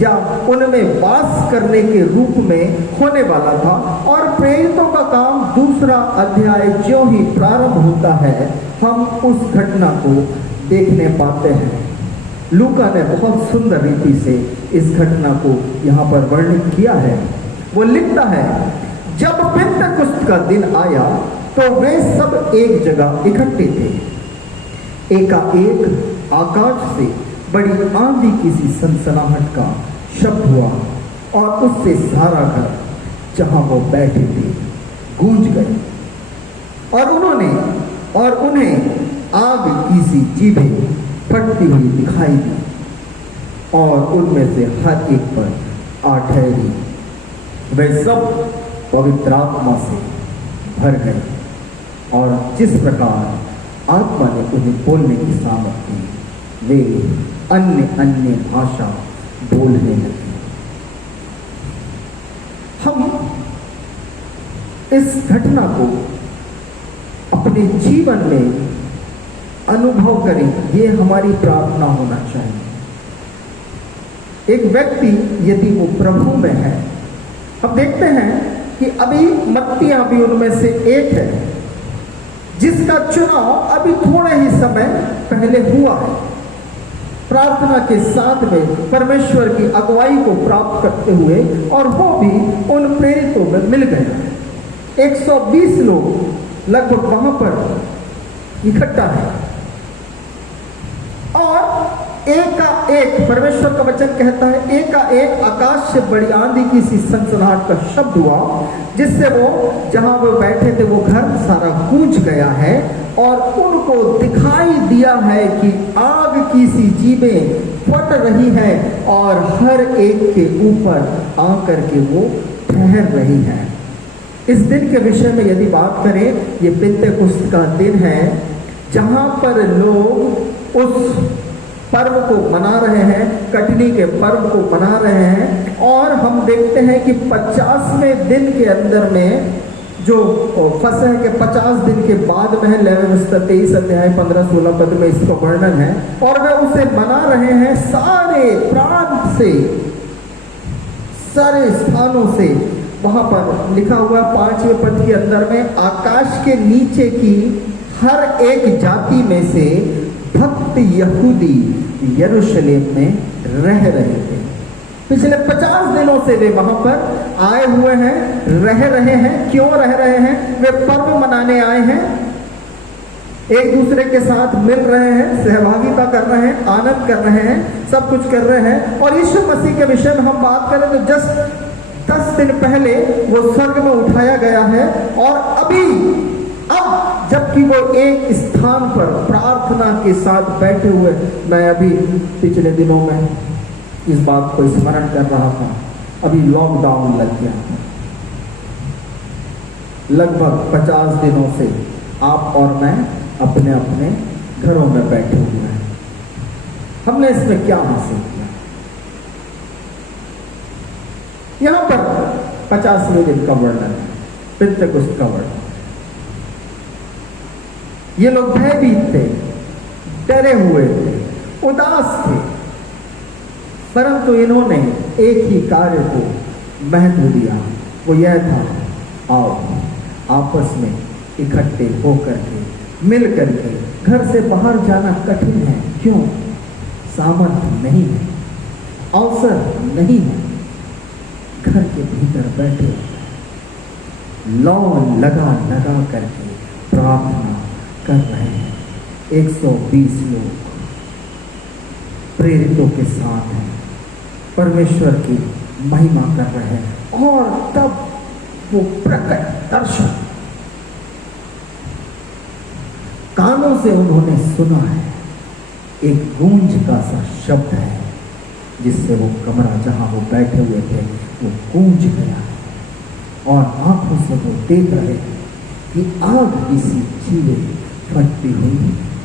या उनमें वास करने के रूप में होने वाला था। और प्रेरितों का काम 2 अध्याय जो ही प्रारंभ होता है, हम उस घटना को देखने पाते हैं। लूका ने बहुत सुंदर रीति से इस घटना को यहाँ पर वर्णित किया है। वो लिखता है, जब पिंतेकुस्त का दिन आया तो वे सब एक जगह इकट्ठे थे। एकाएक आकाश से बड़ी आंधी की सी सनसनाहट का शब्द हुआ और उससे सारा घर जहां वो बैठे थे गूंज गए। और उन्हें आग की सी जीभें फटती हुई दिखाई दी और उनमें से हर एक पर आ ठहरी। वे सब पवित्र आत्मा से भर गए और जिस प्रकार आत्मा ने उन्हें बोलने की सामर्थ दी, वे अन्य भाषा बोलने लगे। हम इस घटना को अपने जीवन में अनुभव करें, ये हमारी प्रार्थना होना चाहिए। एक व्यक्ति यदि वो प्रभु में है, हम देखते हैं कि अभी मत्तियां भी उनमें से एक है जिसका चुनाव अभी थोड़े ही समय पहले हुआ है। प्रार्थना के साथ में परमेश्वर की अगुवाई को प्राप्त करते हुए, और वो भी उन प्रेरितों में मिल गए। 120 लोग लगभग वहां पर इकट्ठा है, और एकाएक परमेश्वर का वचन कहता है, एकाएक आकाश से बड़ी आंधी की सी सनसनाहट का शब्द हुआ, जिससे वो जहां वो बैठे थे वो घर सारा गूंज गया है, और उनको दिखाई दिया है कि आग की सी जीभें फट रही हैं और हर एक के ऊपर आकर के वो ठहर रही हैं। इस दिन के विषय में यदि बात करें, ये पेंतेकुस्त का दिन है जहां पर लोग उस पर्व को मना रहे हैं, कटनी के पर्व को मना रहे हैं। और हम देखते हैं कि 50वें दिन के अंदर में, जो फसह के 50 दिन के बाद में है, लेवितिकुस 23 अध्याय 15-16 पद में इसका वर्णन है, और वे उसे मना रहे हैं सारे प्रांत से, सारे स्थानों से। वहां पर लिखा हुआ 5वें पद के अंदर में, आकाश के नीचे की हर एक जाति में से भक्त यहूदी यरूशलेम में रह रहे थे। पिछले 50 दिनों से वे वहां पर आए हुए हैं, रह रहे हैं। क्यों रह रहे हैं? वे पर्व मनाने आए हैं, एक दूसरे के साथ मिल रहे हैं, सहभागिता कर रहे हैं, आनंद कर रहे हैं, सब कुछ कर रहे हैं। और यीशु मसीह के विषय में हम बात करें तो जस्ट 10 दिन पहले वो स्वर्ग में उठाया गया है, और अब जबकि वो एक स्थान पर प्रार्थना के साथ बैठे हुए, मैं अभी पिछले दिनों में इस बात को स्मरण कर रहा था, अभी लॉकडाउन लग गया था। लगभग 50 दिनों से आप और मैं अपने अपने घरों में बैठे हुए हैं। हमने इसमें क्या हासिल किया? यहां पर 50वें दिन का वर्णन है, पेंतेकुस्त का वर्णन। ये लोग भयभीत थे, डरे हुए थे, उदास थे, परंतु इन्होंने एक ही कार्य को महत्व दिया। वो यह था, आओ आपस में इकट्ठे होकर के, मिल करके। घर से बाहर जाना कठिन है, क्यों? सामर्थ्य नहीं है, अवसर नहीं है। घर के भीतर बैठे लौ लगा करके प्रार्थना कर रहे हैं। 120 लोग प्रेरितों के साथ हैं, परमेश्वर की महिमा कर रहे हैं। और तब वो प्रकट दर्शन कानों से उन्होंने सुना है, एक गूंज का सा शब्द है, जिससे वो कमरा जहां वो बैठे हुए थे वो गूंज गया, और आंखों से वो देख रहे हैं कि आग किसी जीवें फटती हुई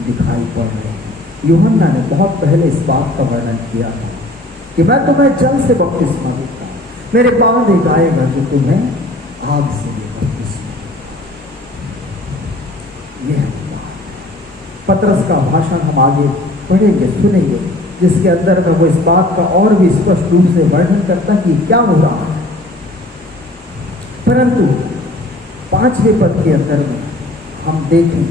दिखाई पड़ रही है। यूहन्ना ने बहुत पहले इस बात का वर्णन किया है कि मैं तुम्हें जल से बपतिस्मा देता हूं, मेरे बाद एक आएगा जो तुम्हें आग से भी बपतिस्मा। यह पतरस का भाषण हम आगे पढ़ेंगे, सुनेंगे, जिसके अंदर में वो इस बात का और भी स्पष्ट रूप से वर्णन करता कि क्या हो रहा है। परंतु 5वें पद के अंदर में हम देखें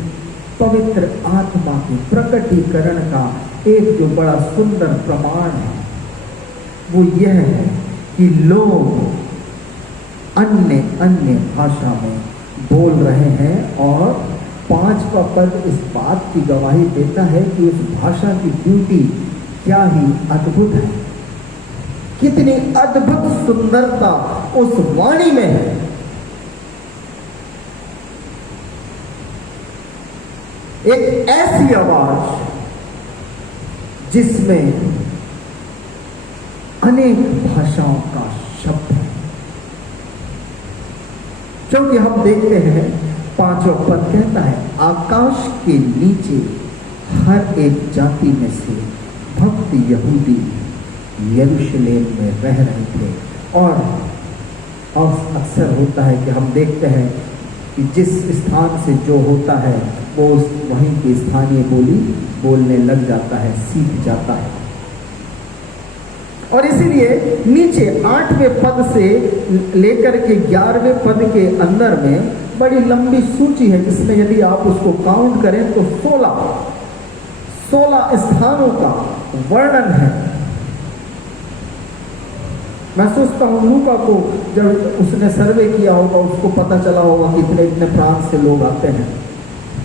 पवित्र आत्मा के प्रकटीकरण का एक जो बड़ा सुंदर प्रमाण है, वो यह है कि लोग अन्य अन्य भाषा में बोल रहे हैं। और 5वां पद इस बात की गवाही देता है कि उस भाषा की ब्यूटी क्या ही अद्भुत है, कितनी अद्भुत सुंदरता उस वाणी में है। एक ऐसी आवाज जिसमें अनेक भाषाओं का शब्द है। क्योंकि हम देखते हैं 5वां पद कहता है, आकाश के नीचे हर एक जाति में से भक्त यहूदी यरूशलेम में रह रहे थे। और अक्सर होता है कि हम देखते हैं कि जिस स्थान से जो होता है वो वहीं की स्थानीय बोली बोलने लग जाता है, सीख जाता है। और इसीलिए नीचे 8वें पद से लेकर के 11वें पद के अंदर में बड़ी लंबी सूची है, जिसमें यदि आप उसको काउंट करें तो 16 स्थानों का वर्णन है। मैं सोचता हूँ लूका को जब उसने सर्वे किया होगा, उसको पता चला होगा कि इतने इतने प्रांत से लोग आते हैं।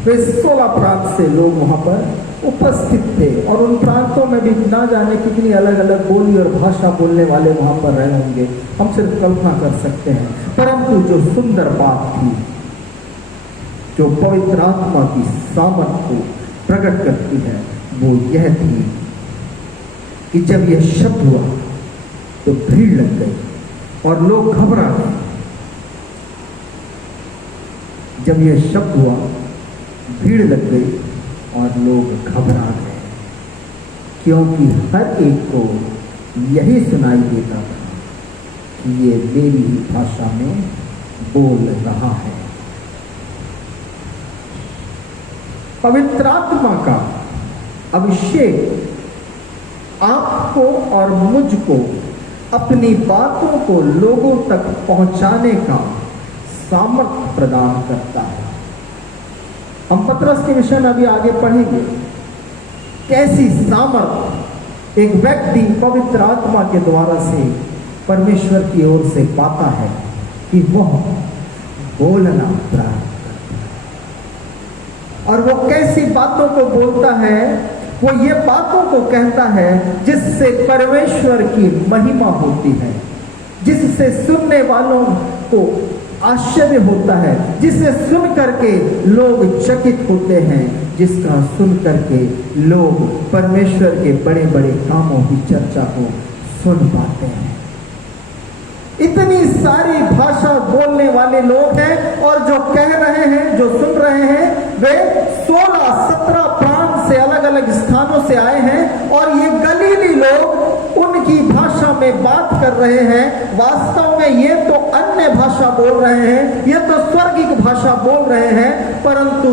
वे 16 प्रांत से लोग वहाँ पर उपस्थित थे, और उन प्रांतों में भी ना जाने कितनी अलग अलग बोली और भाषा बोलने वाले वहाँ पर रहे होंगे, हम सिर्फ कल्पना कर सकते हैं। परंतु जो सुंदर बात थी, जो पवित्र आत्मा की सामर्थ को प्रकट करती है, वो यह थी कि जब यह शब्द हुआ तो भीड़ लग गई और लोग घबरा गए। जब यह शब्द हुआ भीड़ लग गई और लोग घबरा गए, क्योंकि हर एक को यही सुनाई देता था कि ये मेरी ही भाषा में बोल रहा है। पवित्र आत्मा का अभिषेक आपको और मुझको अपनी बातों को लोगों तक पहुंचाने का सामर्थ्य प्रदान करता है। हम पतरस के विषय में अभी आगे पढ़ेंगे, कैसी सामर्थ एक व्यक्ति पवित्र आत्मा के द्वारा से परमेश्वर की ओर से पाता है कि वह बोलना प्रारंभ करता है। और वो कैसी बातों को बोलता है, वो ये बातों को कहता है जिससे परमेश्वर की महिमा होती है, जिससे सुनने वालों को आश्चर्य होता है, जिसे सुन करके लोग चकित होते हैं, जिसका सुन करके लोग परमेश्वर के बड़े बड़े कामों की चर्चा को सुन पाते हैं। इतनी सारी भाषा बोलने वाले लोग हैं, और जो कह रहे हैं, जो सुन रहे हैं, वे 16-17 प्रांत से अलग अलग स्थानों से आए हैं, और ये गलीली लोग उनकी भाषा में बात कर रहे हैं। वास्तव में ये तो अन्य भाषा बोल रहे हैं, ये तो स्वर्गिक भाषा बोल रहे हैं, परंतु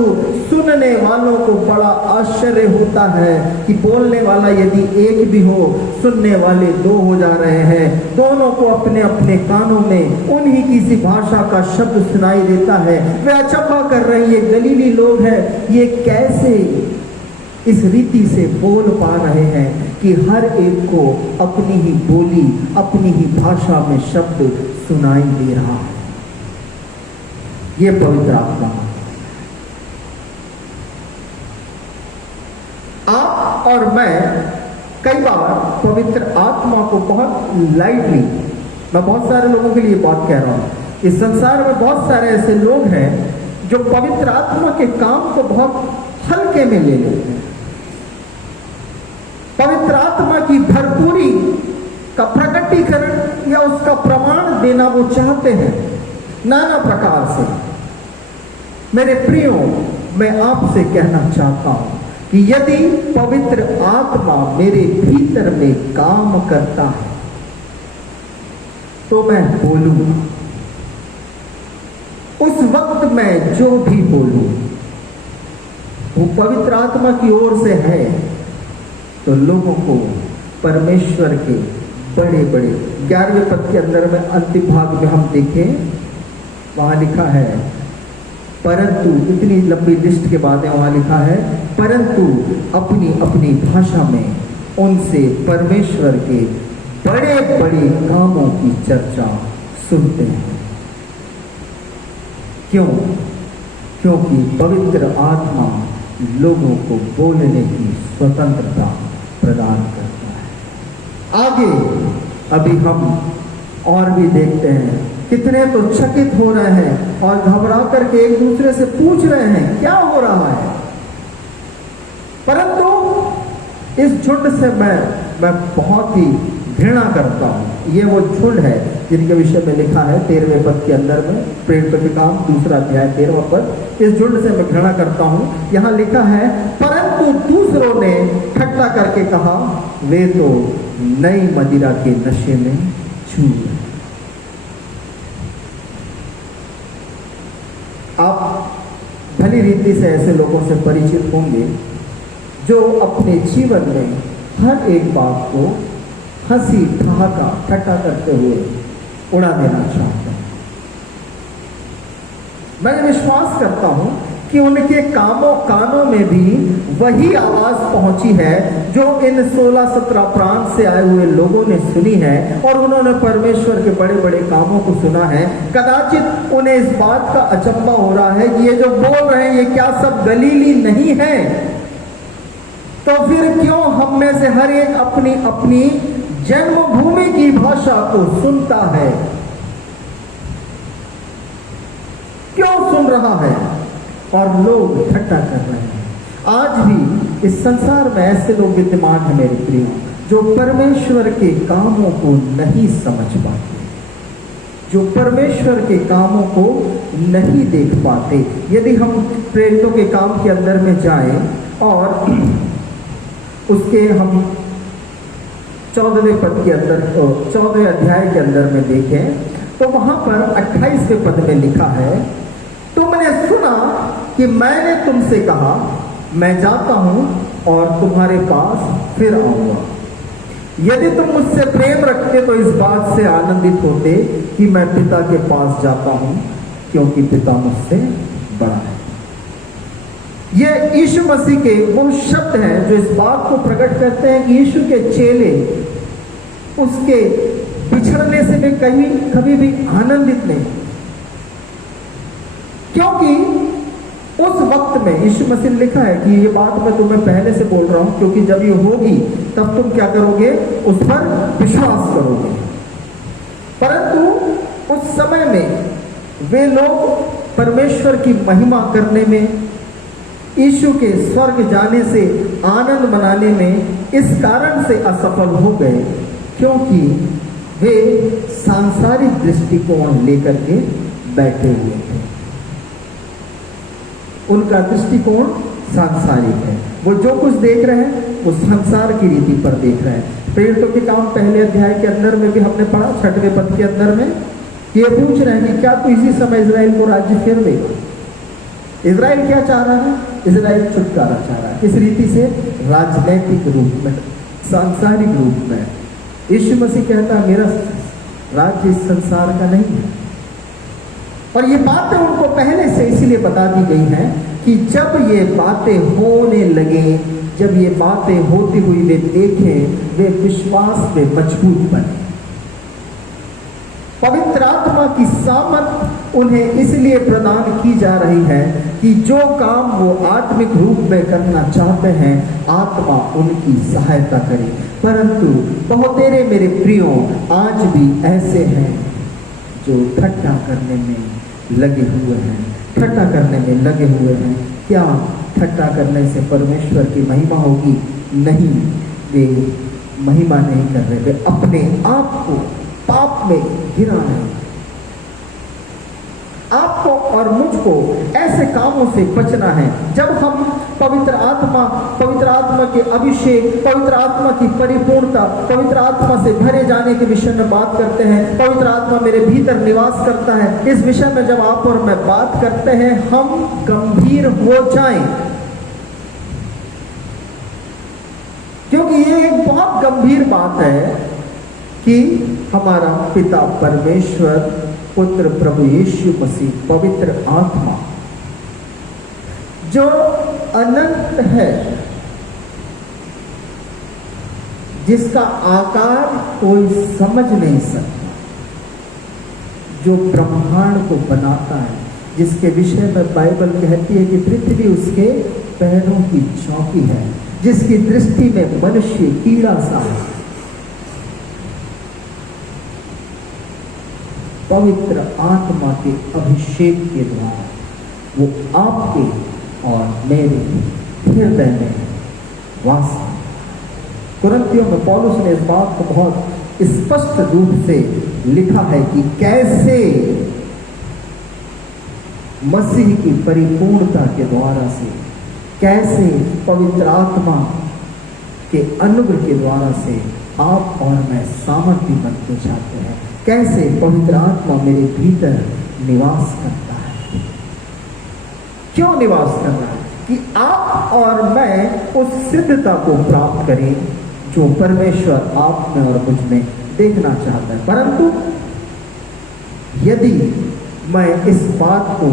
सुनने वालों को बड़ा आश्चर्य होता है कि बोलने वाला यदि एक भी हो, सुनने वाले 2 हो जा रहे हैं। दोनों को अपने अपने कानों में उन्हीं की सी भाषा का शब्द सुनाई देता है। वे अचंभा कर रहे हैं, ये गलीली लोग हैं, ये कैसे इस रीति से बोल पा रहे हैं कि हर एक को अपनी ही बोली, अपनी ही भाषा में शब्द सुनाई दे रहा है। ये पवित्र आत्मा। आप और मैं कई बार पवित्र आत्मा को बहुत लाइटली, मैं बहुत सारे लोगों के लिए बात कह रहा हूं, इस संसार में बहुत सारे ऐसे लोग हैं जो पवित्र आत्मा के काम को बहुत हल्के में ले लेते हैं। पवित्र आत्मा की भरपूरी का प्रकटीकरण या उसका प्रमाण देना वो चाहते हैं नाना प्रकार से। मेरे प्रियो, मैं आपसे कहना चाहता हूं कि यदि पवित्र आत्मा मेरे भीतर में काम करता है तो मैं बोलूंगा। उस वक्त मैं जो भी बोलूं वो पवित्र आत्मा की ओर से है, तो लोगों को परमेश्वर के बड़े बड़े 11वें पद के अंदर में अंतिम भाग में हम देखें, वहां लिखा है परंतु, इतनी लंबी लिस्ट के बाद वहां लिखा है परंतु अपनी अपनी भाषा में उनसे परमेश्वर के बड़े बड़े कामों की चर्चा सुनते हैं। क्यों? क्योंकि पवित्र आत्मा लोगों को बोलने की स्वतंत्रता प्रदान करता है। आगे अभी हम और भी देखते हैं, कितने तो चकित हो रहे हैं और घबरा करके एक दूसरे से पूछ रहे हैं क्या हो रहा है। परंतु इस झुंड से मैं बहुत ही घृणा करता हूं। ये वो झुंड है जिनके विषय में लिखा है 13वें पद के अंदर में, प्रेरितों के काम 2 अध्याय 13वां पद। इस झुंड से मैं घृणा करता हूं। यहां लिखा है परंतु दूसरों ने ठट्टा करके कहा वे तो नई मदिरा के नशे में चूर। आप भली रीति से ऐसे लोगों से परिचित होंगे जो अपने जीवन में हर एक बात को हंसी ठहाका ठट्टा करते हुए उड़ा देना चाहते हैं। मैं विश्वास करता हूं कि उनके कानों में भी वही आवाज पहुंची है जो इन 16-17 प्रांत से आए हुए लोगों ने सुनी है, और उन्होंने परमेश्वर के बड़े बड़े कामों को सुना है। कदाचित उन्हें इस बात का अचंभा हो रहा है कि ये जो बोल रहे हैं ये क्या सब गलीली नहीं है? तो फिर क्यों हम में से हर एक अपनी अपनी जन्मभूमि की भाषा को सुनता है? क्यों सुन रहा है? और लोग ठट्टा कर रहे हैं। आज भी इस संसार में ऐसे लोग विद्यमान हैं मेरे प्रियो, जो परमेश्वर के कामों को नहीं समझ पाते, जो परमेश्वर के कामों को नहीं देख पाते। यदि हम प्रेरितों के काम के अंदर में जाएं और उसके हम 14वें पद के अंदर 14वें अध्याय के अंदर में देखें तो वहां पर 28वें पद में लिखा है, तुमने सुना कि मैंने तुमसे कहा मैं जाता हूं और तुम्हारे पास फिर आऊंगा। यदि तुम मुझसे प्रेम रखते तो इस बात से आनंदित होते कि मैं पिता के पास जाता हूं, क्योंकि पिता मुझसे बड़ा है। ये यीशु मसीह के वो शब्द हैं जो इस बात को प्रकट करते हैं कि यीशु के चेले उसके बिछड़ने से भी कभी भी आनंदित नहीं, क्योंकि उस वक्त में यीशु मसीह ने लिखा है कि ये बात मैं तुम्हें पहले से बोल रहा हूं, क्योंकि जब ये होगी तब तुम क्या करोगे? उस पर विश्वास करोगे। परंतु उस समय में वे लोग परमेश्वर की महिमा करने में, यीशु के स्वर्ग जाने से आनंद मनाने में इस कारण से असफल हो गए क्योंकि वे सांसारिक दृष्टिकोण लेकर के बैठे हुए थे। उनका दृष्टिकोण सांसारिक है, वो जो कुछ देख रहे हैं वो संसार की रीति पर देख रहे हैं। प्रेरितों के काम पहले अध्याय के अंदर में भी हमने पढ़ा 6वें पद के अंदर में ये पूछ रहे हैं कि क्या तू इसी समय इजराइल को राज्य फिर देगा? इजराइल क्या चाह रहा है? इजराइल छुटकारा चाह रहा है। किस रीति से? राजनैतिक रूप में, सांसारिक रूप में। यीशु मसीह कहता है मेरा राज्य इस संसार का नहीं है। और ये बातें उनको पहले से इसलिए बता दी गई हैं कि जब ये बातें होने लगे, जब ये बातें होती हुई वे देखें, वे विश्वास में मजबूत बने। पवित्र आत्मा की सामर्थ उन्हें इसलिए प्रदान की जा रही है कि जो काम वो आत्मिक रूप में करना चाहते हैं आत्मा उनकी सहायता करे। परंतु बहुतेरे मेरे प्रियो आज भी ऐसे हैं जो ठट्टा करने में लगे हुए हैं, ठट्टा करने में लगे हुए हैं। क्या ठट्टा करने से परमेश्वर की महिमा होगी? नहीं, वे महिमा नहीं कर रहे, वे अपने आप को पाप में गिरा रहे हैं। आपको और मुझको ऐसे कामों से बचना है। जब हम पवित्र आत्मा के अभिषेक, पवित्र आत्मा की परिपूर्णता, पवित्र आत्मा से भरे जाने के विषय में बात करते हैं, पवित्र आत्मा मेरे भीतर निवास करता है, इस विषय में जब आप और मैं बात करते हैं हम गंभीर हो जाएं, क्योंकि ये एक बहुत गंभीर बात है कि हमारा पिता परमेश्वर, पुत्र प्रभु यीशु मसीह, पवित्र आत्मा जो अनंत है, जिसका आकार कोई समझ नहीं सकता, जो ब्रह्मांड को बनाता है, जिसके विषय में बाइबल कहती है कि पृथ्वी उसके पैरों की चौकी है, जिसकी दृष्टि में मनुष्य कीड़ा सा है। पवित्र आत्मा के अभिषेक के द्वारा वो आपके और मेरे हृदय में वास है। कुरिन्थियों में पौलुस ने इस बात को बहुत स्पष्ट रूप से लिखा है कि कैसे मसीह की परिपूर्णता के द्वारा से, कैसे पवित्र आत्मा के अनुग्रह के द्वारा से आप और मैं सामर्थ्य बनते जाते हैं, कैसे पवित्र आत्मा मेरे भीतर निवास करता है। क्यों निवास कर रहा है? कि आप और मैं उस सिद्धता को प्राप्त करें जो परमेश्वर आप में और मुझ में देखना चाहता है। परंतु यदि मैं इस बात को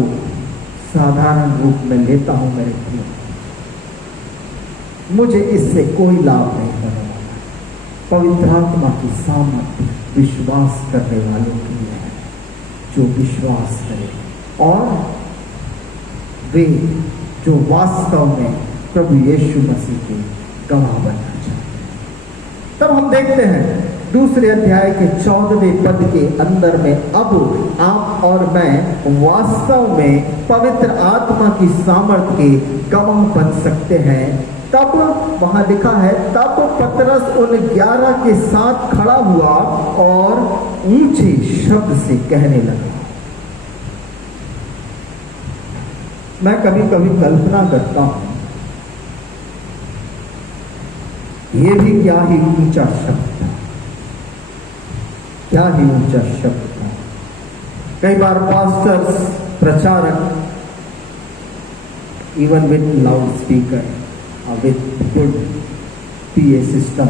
साधारण रूप में लेता हूं मेरे प्रिय, मुझे इससे कोई लाभ नहीं होने वाला। पवित्र आत्मा की सामर्थ विश्वास करने वालों के लिए है, जो विश्वास करें और वे जो वास्तव में प्रभु यीशु मसीह के गवाह बनना चाहते हैं। तब हम देखते हैं दूसरे अध्याय के 14वें पद के अंदर में, अब आप और मैं वास्तव में पवित्र आत्मा की सामर्थ के गवाह बन सकते हैं। तब वहां लिखा है, तब पतरस उन 11 के साथ खड़ा हुआ और ऊंचे शब्द से कहने लगा। मैं कभी कभी कल्पना करता हूं, ये भी क्या ही ऊंचा शब्द था, क्या ही ऊंचा शब्द था। कई बार पास्टर्स, प्रचारक, even with loud speaker, with good PA system,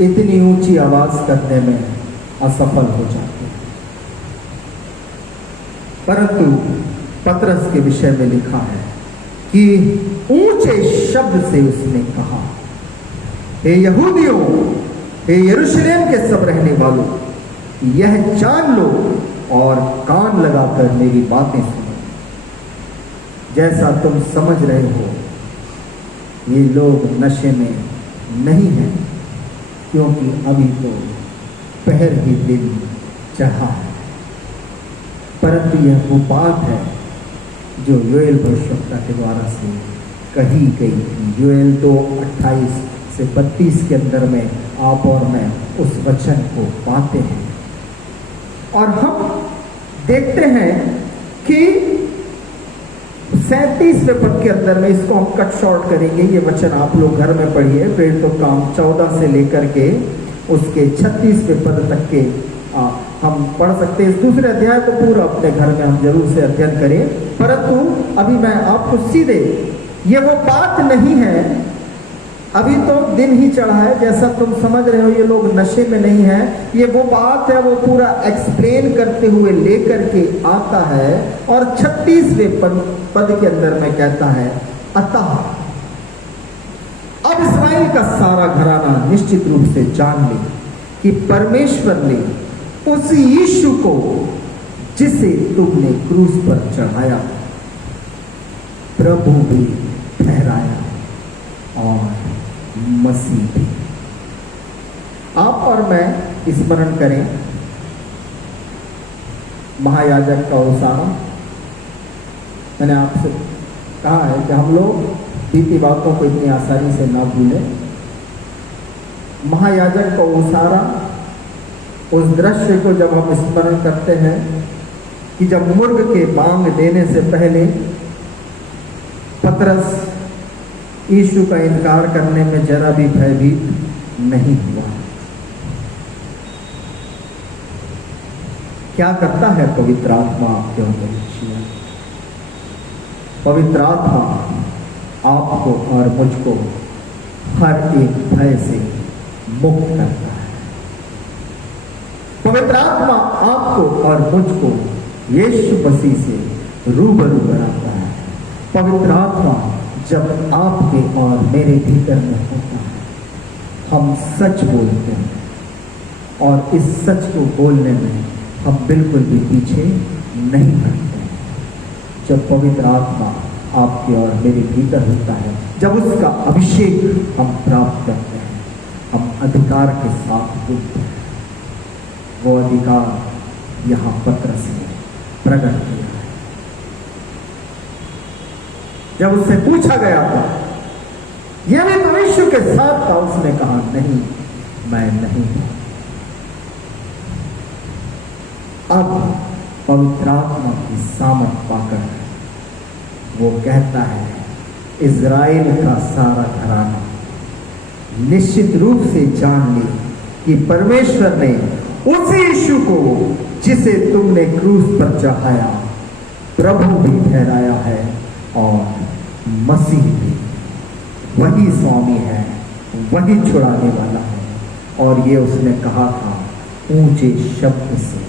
इतनी ऊंची आवाज करने में असफल हो जाते हैं। परंतु पतरस के विषय में लिखा है कि ऊंचे शब्द से उसने कहा, हे यहूदियों, हे यरूशलेम के सब रहने वालों, यह जान लो और कान लगाकर मेरी बातें सुनो। जैसा तुम समझ रहे हो, ये लोग नशे में नहीं हैं, क्योंकि अभी तो पहर ही दिन चढ़ा है। परंतु यह वो बात है जो योएल भविष्यवक्ता के द्वारा से कही गई थी। योएल 2:28 से 32 के अंदर में आप और मैं उस वचन को पाते हैं। और हम देखते हैं कि 37वें पद के अंदर में, इसको हम कट शॉर्ट करेंगे, ये वचन आप लोग घर में पढ़िए। फिर तो काम 14 से लेकर के उसके 36वें पद तक के हम पढ़ सकते हैं। इस दूसरे अध्याय को पूरा अपने घर में हम जरूर से अध्ययन करें। परंतु अभी मैं आपको सीधे, ये वो बात नहीं है, अभी तो दिन ही चढ़ा है, जैसा तुम समझ रहे हो ये लोग नशे में नहीं है, ये वो बात है, वो पूरा एक्सप्लेन करते हुए लेकर के आता है। और 36वें पद के अंदर में कहता है, अतः अब इस्राएल का सारा घराना निश्चित रूप से जान ले कि परमेश्वर ने उस यीशु को जिसे तुमने क्रूस पर चढ़ाया प्रभु भी ठहराया और मसीह भी। आप और मैं स्मरण करें महायाजक का ओसाना। मैंने आपसे कहा है कि हम लोग बीती बातों को इतनी आसानी से ना भूलें। महायाजक का ओसारा, उस दृश्य को जब हम स्मरण करते हैं कि जब मुर्ग के बांग देने से पहले पतरस यीशु का इनकार करने में जरा भी भयभीत नहीं हुआ। क्या करता है पवित्र आत्मा आपके अंदर? पवित्र आत्मा आपको और मुझको हर एक भय से मुक्त करता है। पवित्र आत्मा आपको और मुझको यीशु मसीह से रूबरू कराता है। पवित्र आत्मा जब आपके और मेरे भीतर में होता है, हम सच बोलते हैं और इस सच को बोलने में हम बिल्कुल भी पीछे नहीं हटते हैं। जब पवित्र आत्मा आपके और मेरे भीतर होता है, जब उसका अभिषेक हम प्राप्त करते हैं, हम अधिकार के साथ बोलते हैं। वो अधिकार यहाँ पतरस ने प्रकट किया है। जब उससे पूछा गया था, यह भी तो यीशु के साथ था, उसने कहा नहीं, मैं नहीं हूं। अब पवित्र आत्मा की सामर्थ पाकर वो कहता है, इज़राइल का सारा घराना निश्चित रूप से जान ले कि परमेश्वर ने उस यीशु को जिसे तुमने क्रूस पर चढ़ाया प्रभु भी ठहराया है और मसीह भी। वही स्वामी है, वही छुड़ाने वाला है। और ये उसने कहा था ऊंचे शब्द से।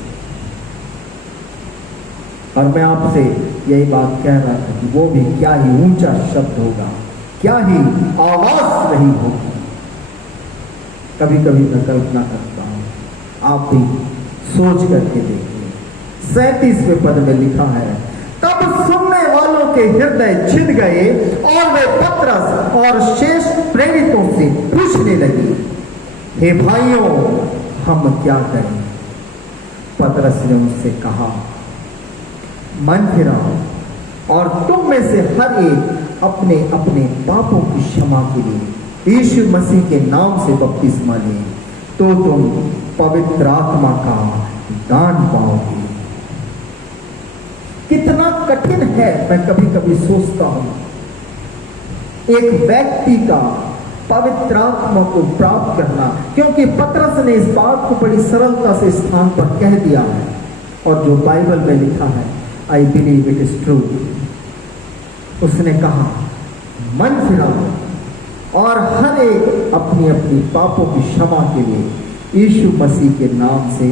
और मैं आपसे यही बात कह रहा था कि वो भी क्या ही ऊंचा शब्द होगा, क्या ही आवाज नहीं होगी। कभी कभी मैं कल्पना करता हूं, आप भी सोच करके देखिए। 37वें पद में लिखा है, तब सुनने वालों के हृदय छिद गए और वे पतरस और शेष प्रेरितों से पूछने लगे, हे भाइयों, हम क्या करें? पतरस ने उनसे कहा, मन फिराओ और तुम में से हर एक अपने अपने पापों की क्षमा के लिए यीशु मसीह के नाम से बपतिस्मा ले, तो तुम पवित्र आत्मा का दान पाओगे। कितना कठिन है, मैं कभी कभी सोचता हूं, एक व्यक्ति का पवित्र आत्मा को प्राप्त करना, क्योंकि पतरस ने इस बात को बड़ी सरलता से स्थान पर कह दिया है। और जो बाइबल में लिखा है, I believe it is true. उसने कहा, मन फिराओ और हर एक अपनी अपनी पापों की क्षमा के लिए यीशु मसीह के नाम से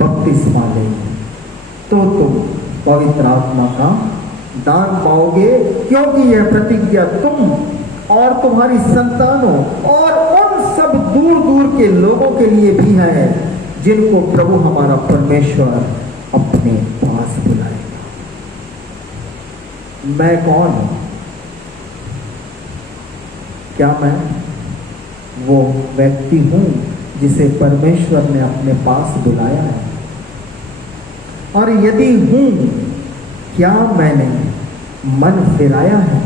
बपतिस्मा ले, तो तुम पवित्र आत्मा का दान पाओगे। क्योंकि यह प्रतिज्ञा तुम और तुम्हारी संतानों और उन सब दूर दूर के लोगों के लिए भी है, जिनको प्रभु हमारा परमेश्वर अपने पास बुलाएगा। मैं कौन हूं? क्या मैं वो व्यक्ति हूं जिसे परमेश्वर ने अपने पास बुलाया है? और यदि हूं, क्या मैंने मन फिराया है?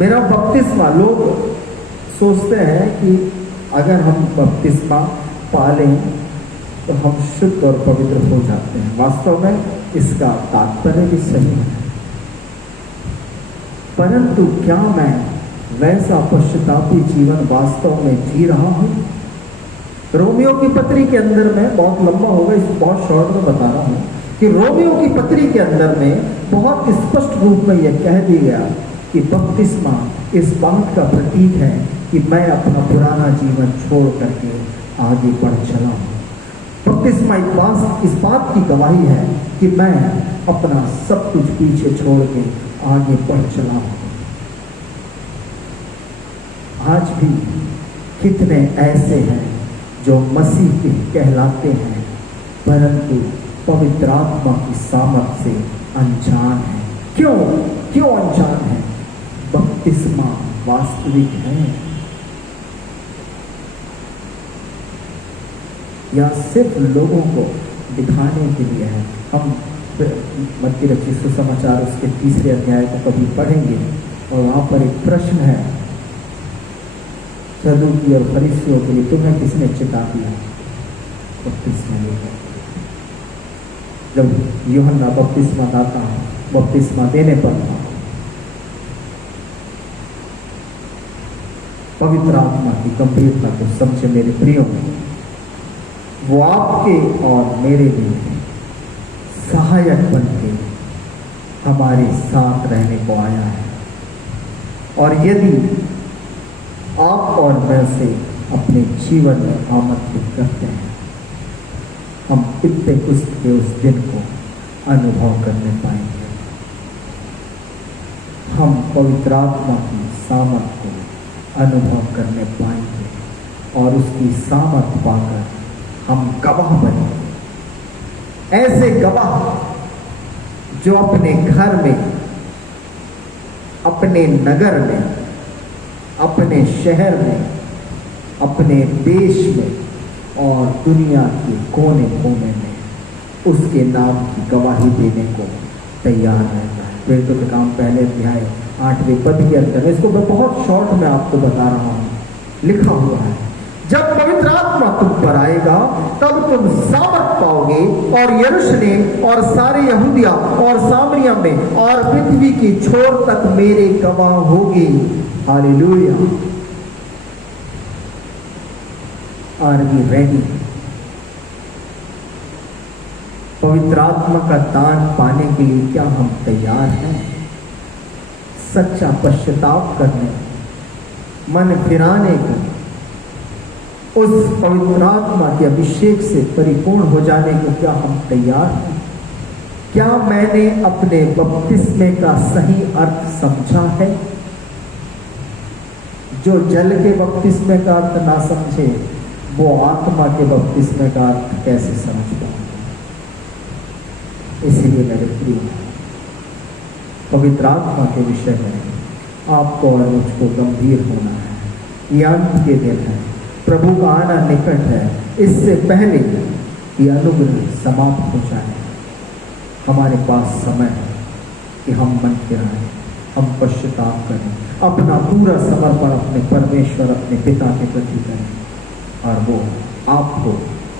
मेरा बपतिस्मा, लोग सोचते हैं कि अगर हम बपतिस्मा पालें तो हम शुद्ध और पवित्र हो जाते हैं। वास्तव में इसका तात्पर्य भी सही है, परंतु क्या मैं वैसा पश्चातापी जीवन वास्तव में जी रहा हूं? रोमियो की पत्री के अंदर में, बहुत लंबा होगा, इसको बहुत शॉर्ट में बता रहा हूं कि रोमियो की पत्री के अंदर में बहुत स्पष्ट रूप में यह कह दिया गया कि बपतिस्मा इस बात का प्रतीक है कि मैं अपना पुराना जीवन छोड़ करके आगे बढ़ चला हूं। बपतिस्मा इस बात की गवाही है कि मैं अपना सब कुछ पीछे छोड़ के आगे बढ़ चला हूं। आज भी कितने ऐसे हैं जो मसीह के कहलाते हैं, परंतु पवित्र आत्मा की सामर्थ से अनजान है। क्यों अनजान है? बपतिस्मा वास्तविक है या सिर्फ लोगों को दिखाने के लिए है? हम मत्ती रचित सुसमाचार उसके 3 अध्याय को कभी पढ़ेंगे और वहां पर एक प्रश्न है सदूकी और फरीसियों के लिए, तुम्हें किसने चिता दिया बपतिस्मा लेकर? जब यूहन्ना बपतिस्मा दाता बपतिस्मा देने पर था, पवित्र आत्मा की गंभीरता को समझे मेरे प्रियो, वो आपके और मेरे लिए सहायक बन के हमारे साथ रहने को आया है। और यदि आप और मैं से अपने जीवन में आमंत्रित करते हैं, हम पिंतेकुस्त के उस दिन को अनुभव करने पाएंगे। हम पवित्र आत्मा की सामर्थ को अनुभव करने पाएंगे और उसकी सामर्थ पाकर हम गवाह बनेंगे। ऐसे गवाह जो अपने घर में, अपने नगर में, अपने शहर में, अपने देश में और दुनिया के कोने कोने में उसके नाम की गवाही देने को तैयार रहता है। प्रेरितों के काम पहले अध्याय 8वें पद के अंदर, इसको मैं बहुत शॉर्ट में आपको बता रहा हूं, लिखा हुआ है, जब पवित्र आत्मा तुम पर आएगा तब तुम सामर्थ पाओगे और यरूशलेम और सारे यहूदिया और सामरिया में और पृथ्वी की छोर तक मेरे गवाह होगे। हालेलुया। Are we ready? पवित्र आत्मा का दान पाने के लिए क्या हम तैयार हैं? सच्चा पश्चाताप करने, मन फिराने को, उस पवित्र आत्मा के अभिषेक से परिपूर्ण हो जाने को क्या हम तैयार हैं? क्या मैंने अपने बपतिस्मे का सही अर्थ समझा है? जो जल के बपतिस्मे का अर्थ ना समझे वो आत्मा के बपतिस्मे का अर्थ कैसे समझ पाएंगे? इसीलिए मेरे प्रिय, पवित्र आत्मा के विषय में आपको और मुझको गंभीर होना है। ये अंत के दिन है, प्रभु का आना निकट है। इससे पहले कि अनुग्रह समाप्त हो जाए, हमारे पास समय है कि हम मन फिराएं, हम पश्चाताप करें, अपना पूरा समर्पण अपने परमेश्वर, अपने पिता के प्रति करें, और वो आपको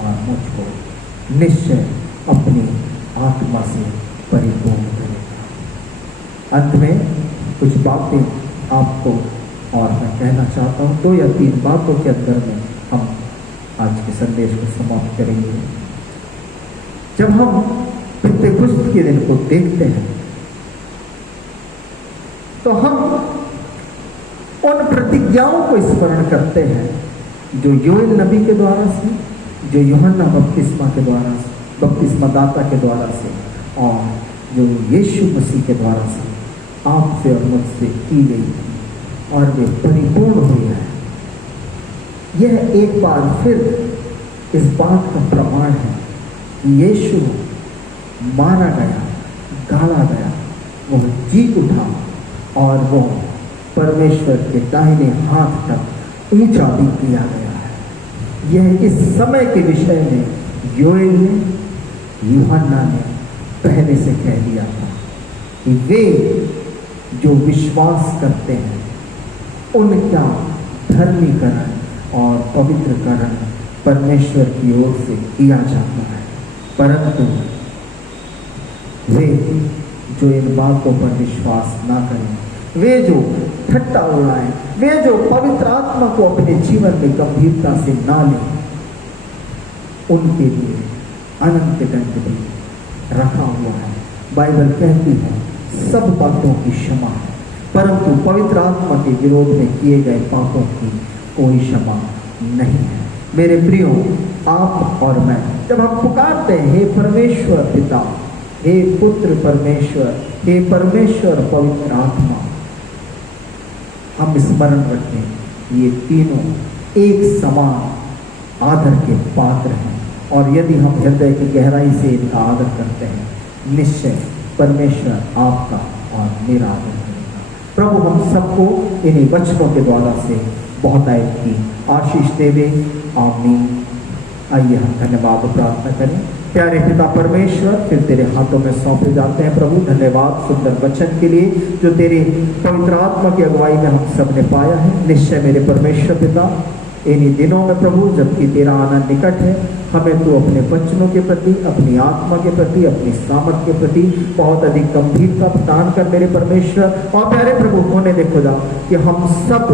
और मुझको निश्चय अपनी आत्मा से परिपूर्ण करेगा। अंत में कुछ बातें आपको और मैं कहना चाहता हूँ। 2 या 3 बातों के अंदर में हम आज के संदेश को समाप्त करेंगे। जब हम पिंतेकुस्त के दिन को देखते हैं तो हम उन प्रतिज्ञाओं को स्मरण करते हैं जो योएल नबी के द्वारा से, जो यूहन्ना बपतिस्मा के द्वारा से, बपतिस्मा दाता के द्वारा से, और जो यीशु मसीह के द्वारा से आपसे और मुझसे की गई थी, और वे परिपूर्ण हुई है। यह एक बार फिर इस बात का प्रमाण है कि यीशु मारा गया, गाड़ा गया, वो जी उठा और वो परमेश्वर के दाहिने हाथ तक ऊंचा भी किया गया है। यह इस समय के विषय में योएल ने, यूहन्ना ने पहले से कह दिया था कि वे जो विश्वास करते हैं उनका धर्मीकरण और पवित्रकरण परमेश्वर की ओर से किया जाता है। परंतु वे जो इन बातों पर विश्वास ना करें, वे जो ठट्टा उड़ाएं, वे जो पवित्र आत्मा को अपने जीवन में गंभीरता से ना लें, उनके लिए अनंत दंड भी रखा हुआ है। बाइबल कहती है सब पापों की क्षमा है, परंतु पवित्र आत्मा के विरोध में किए गए पापों की कोई क्षमा नहीं है। मेरे प्रियो, आप और मैं जब हम पुकारते हैं हे परमेश्वर पिता, हे पुत्र परमेश्वर, हे परमेश्वर पवित्र आत्मा, हम स्मरण रखें ये तीनों एक समान आदर के पात्र हैं, और यदि हम हृदय की गहराई से इनका आदर करते हैं, निश्चय परमेश्वर आपका और मेरा आदर करेगा। प्रभु हम सबको इन्हीं वचनों के द्वारा से बहुतायत की आशीष देवे। आमीन। आइए हम धन्यवाद प्रार्थना करें। प्यारे पिता परमेश्वर, फिर तेरे हाथों में सौंपे जाते हैं प्रभु। धन्यवाद सुंदर वचन के लिए जो तेरे पवित्र आत्मा की अगुवाई में हम सब ने पाया है। निश्चय मेरे परमेश्वर पिता, इन्हीं दिनों में प्रभु जबकि तेरा आना निकट है, हमें तू अपने वचनों के प्रति, अपनी आत्मा के प्रति, अपनी सामर्थ के प्रति बहुत अधिक गंभीरता प्रदान कर मेरे परमेश्वर। और प्यारे प्रभु होने दे खुदा कि हम सब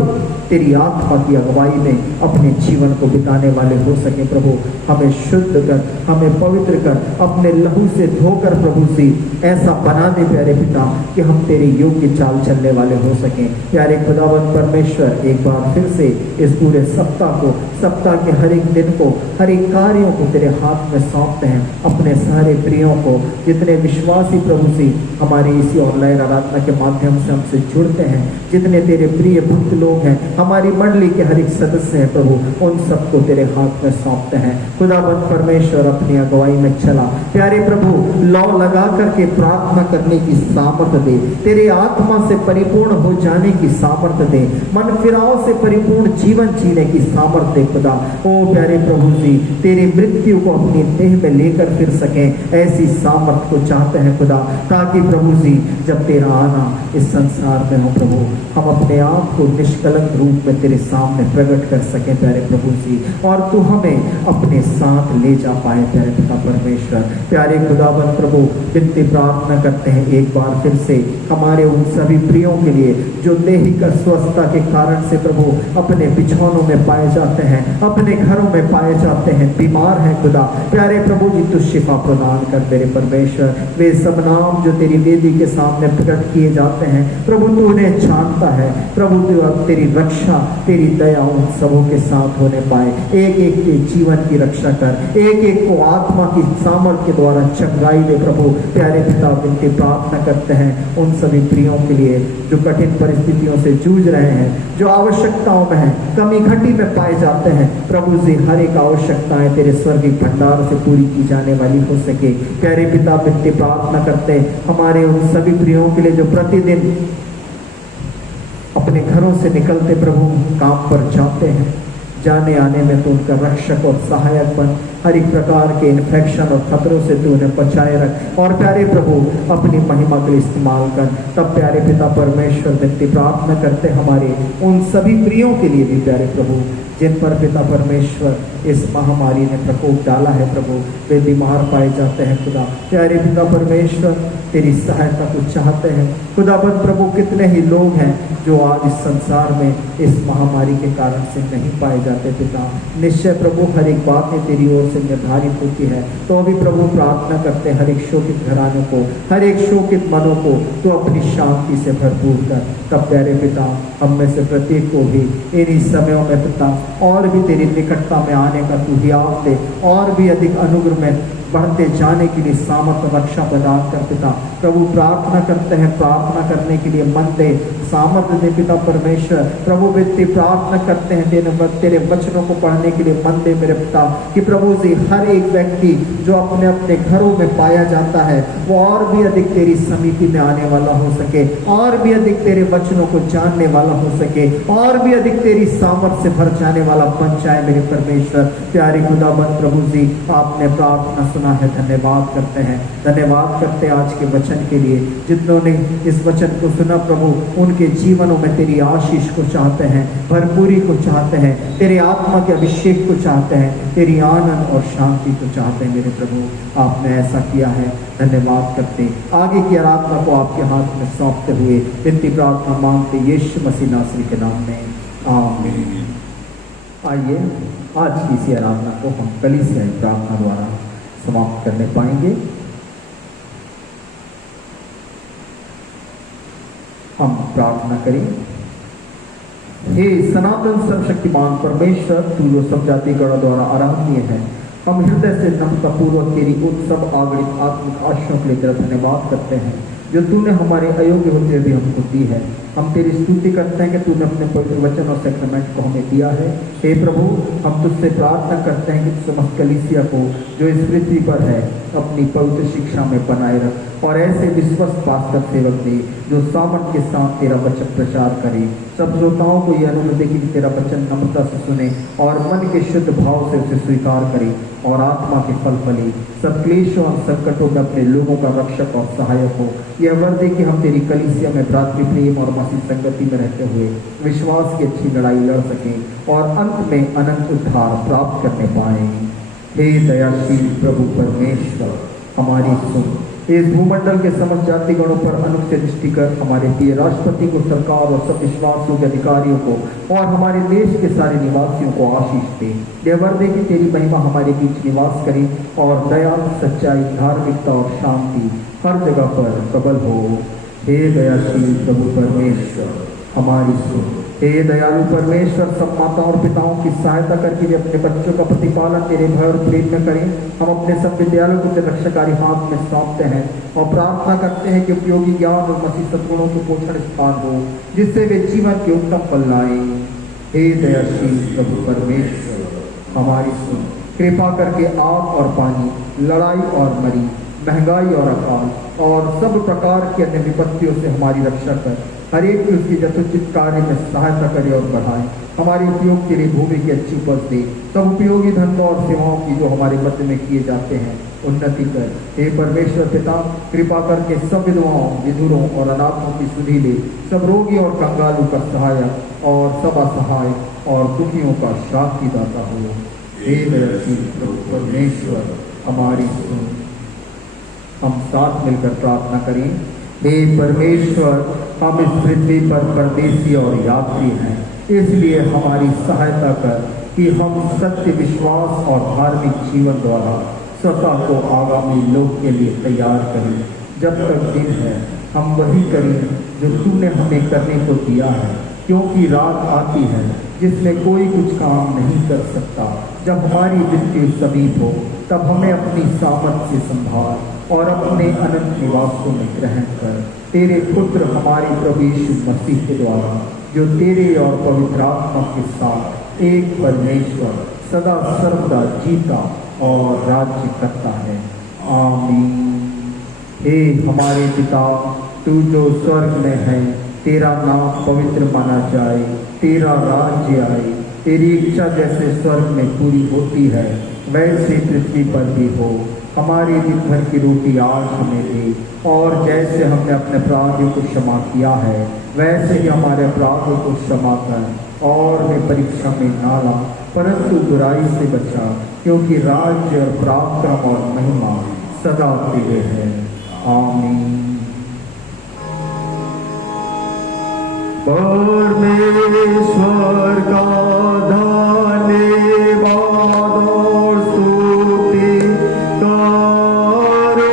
तेरी आत्मा की अगुवाई में अपने जीवन को बिताने वाले हो सके प्रभु। हमें शुद्ध कर, हमें पवित्र कर, अपने लहू से धोकर प्रभु से ऐसा बना दे प्यारे पिता कि हम तेरे योग्य चाल चलने वाले हो सकें। प्यारे खुदावंद परमेश्वर, एक बार फिर से इस पूरे सप्ताह को, सप्ताह के हर एक दिन को, हर एक कार्यों को तेरे हाथ में सौंपते हैं। अपने सारे प्रियों को, जितने विश्वासी प्रभु से हमारी इसी ऑनलाइन आराधना के माध्यम से हमसे जुड़ते हैं, जितने तेरे प्रिय भक्त लोग हैं, हमारी मंडली के हर एक सदस्य हैं प्रभु, उन सबको तेरे हाथ में सौंपते हैं। खुदाबंद परमेश्वर अपनी अगुवाई में चला प्यारे प्रभु, लौ लगा करके प्रार्थना करने की सामर्थ दे, तेरे आत्मा से परिपूर्ण हो जाने की सामर्थ दे, मन फिराव से परिपूर्ण जीवन जीने की सामर्थ दे खुदा। ओ प्यारे प्रभु जी, तेरी मृत्यु को अपनी देह में लेकर फिर सके, ऐसी सामर्थ को चाहते हैं खुदा, ताकि प्रभु जी जब तेरा आना इस संसार में हो प्रभु, हम अपने आप को निष्कलंक रूप में तेरे सामने प्रकट कर सके प्यारे प्रभु जी, और तू हमें अपने साथ ले जा पाए प्यारे पिता परमेश्वर। प्यारे खुदाबंद प्रभु, विनती प्रार्थना करते हैं एक बार फिर से हमारे उन सभी प्रियों के लिए जो दैहिक अस्वस्थता के कारण से प्रभु अपने बिछौनों में पाए जाते हैं, अपने घरों में पाए जाते हैं, बीमार हैं खुदा। प्यारे प्रभु जी, तू शिफा प्रदान कर मेरे परमेश्वर। वे सब नाम जो तेरी वेदी के सामने प्रकट किए जाते हैं प्रभु, तू उन्हें जानता है प्रभु। तू अब तेरी रक्षा, तेरी दया उन सबों के साथ होने पाए। एक एक के जीवन की रक्षा कर, एक एक को आत्मा की सामर्थ्य के द्वारा चंगाई दे प्रभु। प्यारे पिता, विनती प्रार्थना करते हैं उन सभी प्रियों के लिए जो कठिन परिस्थितियों से जूझ रहे हैं, जो आवश्यकताओं में हैं, कमी घटी में पाए जाते हैं प्रभु जी। हर एक आवश्यकताएं तेरे स्वर्गीय भंडार से पूरी की जाने वाली हो सके। प्यारे पिता, विनती प्रार्थना करते हमारे उन सभी प्रियों के लिए जो प्रतिदिन अपने घरों से निकलते प्रभु काम पर जाते हैं, जाने आने में तो उनका रक्षक और सहायक बन। हर एक प्रकार के इन्फेक्शन और खतरों से तू उन्हें बचाए रख और प्यारे प्रभु अपनी महिमा के लिए इस्तेमाल कर। तब प्यारे पिता परमेश्वर, विनती प्रार्थना करते हमारे उन सभी प्रियों के लिए भी प्यारे प्रभु जिन पर पिता परमेश्वर इस महामारी ने प्रकोप डाला है प्रभु, वे बीमार पाए जाते हैं खुदा। प्यारे पिता परमेश्वर, तेरी सहायता को चाहते हैं खुदाबंद प्रभु। कितने ही लोग हैं जो आज इस संसार में इस महामारी के कारण से नहीं पाए जाते पिता। निश्चय प्रभु हर एक बातें तेरी ओर से निर्धारित होती है, तो अभी प्रभु प्रार्थना करते हर एक शोकित घरानों को, हर एक शोकित मनों को तो अपनी शांति से भरपूर कर। तब प्यारे पिता, हम में से प्रत्येक को भी इन्हीं समयों में पिता और भी तेरी निकटता में आने का तू हियाव दे, और भी अधिक अनुग्रह में बढ़ते जाने के लिए सामर्थ रक्षा प्रदान कर पिता। प्रभु प्रार्थना करते हैं, प्रार्थना करने के लिए मन दे, सामर्थ्य दे पिता परमेश्वर। प्रभु विनती प्रार्थना करते हैं तेरे वचनों को पढ़ने के लिए मन दे मेरे पिता, कि प्रभु जी हर एक व्यक्ति जो अपने अपने घरों में पाया जाता है वो और भी अधिक तेरी समीपी में आने वाला हो सके, और भी अधिक तेरे वचनों को जानने वाला हो सके, और भी अधिक तेरी सामर्थ्य से भर जाने वाला बन जाए मेरे परमेश्वर। प्यारे खुदाबंद प्रभु जी, आपने प्रार्थना सुना है, धन्यवाद करते हैं। धन्यवाद करते आज के वचन के लिए। जितनों ने इस वचन को सुना प्रभु, उनके जीवनों में तेरी आशीष को चाहते हैं, भरपूरी को चाहते हैं, तेरे आत्मा के अभिषेक को चाहते हैं, तेरी आनंद और शांति को चाहते हैं मेरे प्रभु। आपने ऐसा किया है, धन्यवाद करते। आगे की आराधना को आपके हाथ में सौंपते हुए विनती प्रार्थना मांगते यीशु मसीह नासरी के नाम में, आमीन। आइए आज की इसी आराधना को हम कलीसिया प्रार्थना द्वारा समाप्त करने पाएंगे। हम प्रार्थना करें। हे सनातन सर्वशक्तिमान परमेश्वर, तू जो सब जाति गणों द्वारा आराधनीय है, हम हृदय से नम्रता पूर्वक तेरी उन सब आगणित आत्मिक आशीषों के लिए तेरा धन्यवाद करते हैं जो तूने हमारे अयोग्य होते भी हमको दी है। हम तेरी स्तुति करते हैं कि तूने अपने पवित्र वचन और सैक्रामेंट को हमें दिया है। हे प्रभु, हम तुझसे प्रार्थना करते हैं कि समस्त कलीसिया को जो इस पृथ्वी पर है अपनी पवित्र शिक्षा में बनाए रख, और ऐसे विश्वस्त पास्टर सेवक दे जो सामर्थ के साथ तेरा वचन प्रचार करे। सब श्रोताओं को यह अनुमति दे कि तेरा वचन नम्रता से सुने और मन के शुद्ध भाव से उसे स्वीकार करे, और आत्मा के फल फले। सब क्लेशों और संकटों में अपने लोगों का रक्षक और सहायक हो। यह वर दे कि हम तेरी कलीसिया में भ्रातृ प्रेम और मसीह संगति में रहते हुए विश्वास की अच्छी लड़ाई लड़ सकें और अंत में अनंत उद्धार प्राप्त करने पाए। हे दयाशील प्रभु परमेश्वर, हमारी सुन। इस भूमंडल के समस्त जाति गणों पर अनुग्रह से दृष्टि कर हमारे प्रिय राष्ट्रपति को, सरकार और सब विश्वासों के अधिकारियों को और हमारे देश के सारे निवासियों को आशीष दे। यह वर दे कि तेरी महिमा हमारे बीच निवास करे और दया, सच्चाई, धार्मिकता और शांति हर जगह पर प्रबल हो। हे दयाशील प्रभु परमेश्वर, हमारी सुन। हे दयालु परमेश्वर, सब माताओं और पिताओं की सहायता करके वे अपने बच्चों का प्रतिपालन तेरे भय और प्रेम में करें। हम अपने सब विद्यालयों को तेरे रक्षाकारी हाथ में सौंपते हैं और प्रार्थना करते हैं कि उपयोगी ज्ञान और मसीह सद्गुणों को पोषण स्थान हो, जिससे वे जीवन के उत्तम फल लाए। हे दयाशील प्रभु परमेश्वर, हमारी सुन। कृपा करके आग और पानी, लड़ाई और मरी, महंगाई और अकाल और सब प्रकार की अन्य विपत्तियों से हमारी रक्षा कर। हर एक की उसकी यथोचित कार्य में सहायता करे और बढ़ाए। हमारे उपयोग के लिए भूमि की अच्छी उपज दे। सब उपयोगी धंधों और सेवाओं की जो हमारे मध्य में किए जाते हैं उन्नति कर। हे परमेश्वर पिता, कृपा करके सब विधवाओं, विधुरों और अनाथों की सुधि ले। सब रोगी और कंगालों का सहायक और सब असहाय और दुखियों का शांति दाता हो। हे दयाशील प्रभु परमेश्वर हमारी सुन। हम साथ मिलकर प्रार्थना करें। हे परमेश्वर, हम इस पृथ्वी पर परदेसी और यात्री हैं, इसलिए हमारी सहायता कर कि हम सत्य, विश्वास और धार्मिक जीवन द्वारा स्वतः को आगामी लोक के लिए तैयार करें। जब तक दिन है हम वही करें जो तूने हमें करने को दिया है, क्योंकि रात आती है जिसमें कोई कुछ काम नहीं कर सकता। जब हमारी मृत्यु समीप हो तब हमें अपनी सामर्थ से संभाल और अपने अनंत निवासों में ग्रहण कर। तेरे पुत्र हमारे प्रभु यीशु मसीह के द्वारा, जो तेरे और पवित्र आत्मा के साथ एक परमेश्वर सदा सर्वदा जीता और राज्य करता है। आमीन। हे हमारे पिता, तू जो स्वर्ग में है, तेरा नाम पवित्र माना जाए, तेरा राज्य आए, तेरी इच्छा जैसे स्वर्ग में पूरी होती है वैसे पृथ्वी पर भी हो। हमारी दिन भर की रोटी आज हमें दे, और जैसे हमने अपने अपराधियों को क्षमा किया है वैसे ही हमारे अपराधों को क्षमा कर, और हमें परीक्षा में ना ला परंतु बुराई से बचा, क्योंकि राज्य और पराक्रम और महिमा सदा तेरे है। आमीन। परमेश्वर का धन्यवाद और स्तुति करो।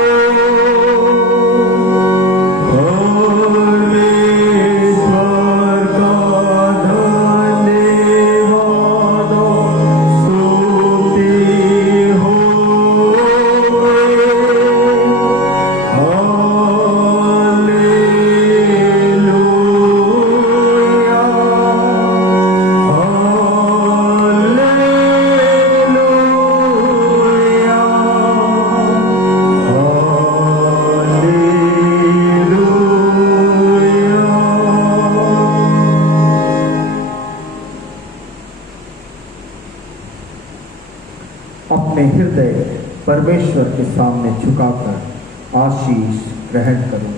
परमेश्वर का धन्यवाद और स्तुति हो। अपने हृदय परमेश्वर के सामने झुकाकर आशीष ग्रहण करो।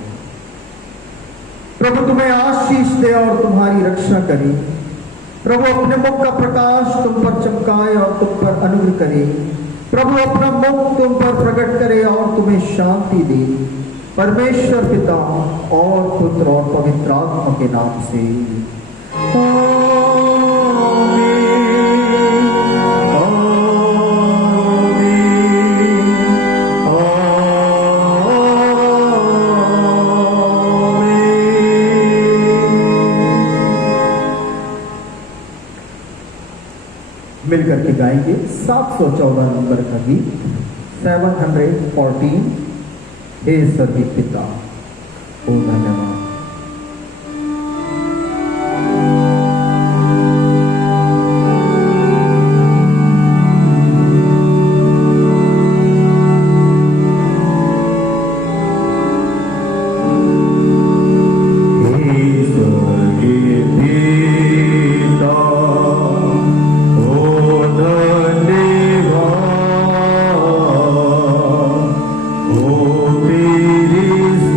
प्रभु तुम्हें आशीष दे और तुम्हारी रक्षा करे। प्रभु अपने मुख का प्रकाश तुम पर चमकाए और तुम पर अनुग्रह करे। प्रभु अपना मुख तुम पर प्रकट करे और तुम्हें शांति दे। परमेश्वर पिता और पुत्र और पवित्र आत्मा के नाम से मिलकर के गाएंगे 714 नंबर का गीत 714। हे स्वर्गीय पिता, ओ धन्यवाद।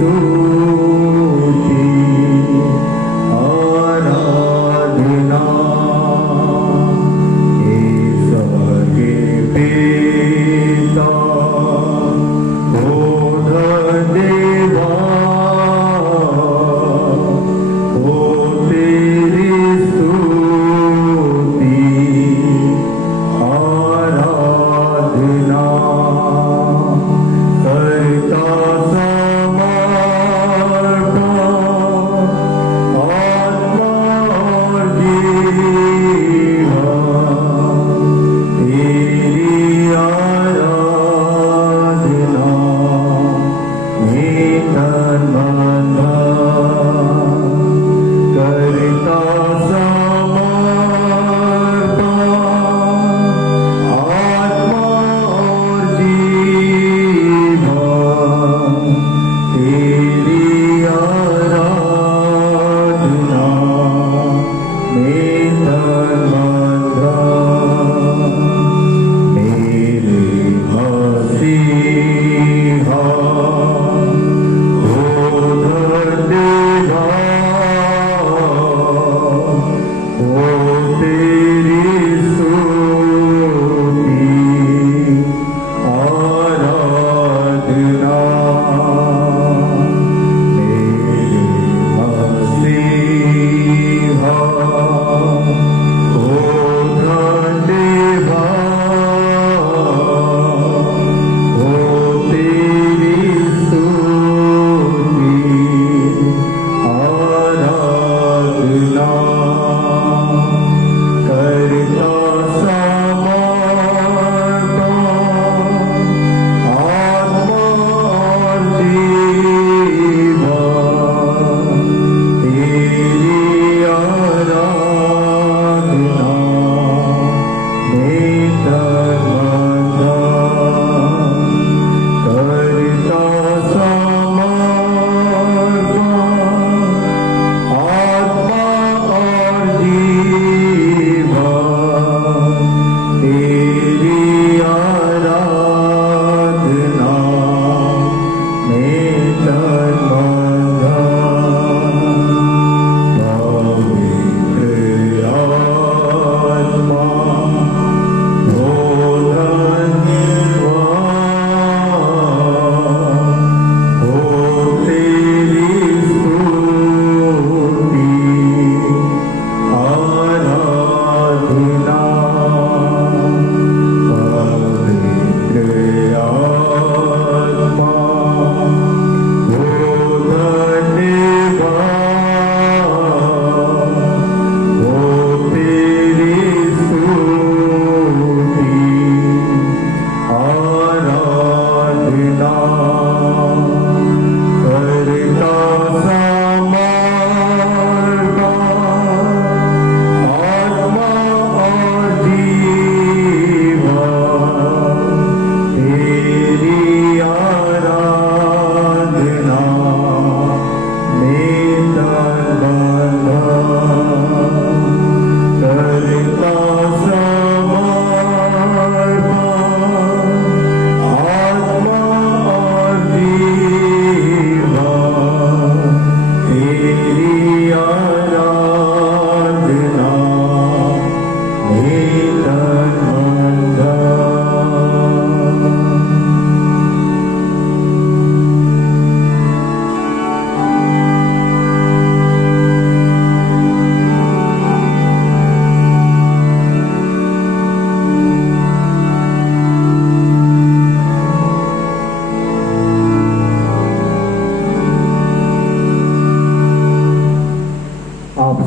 Oh,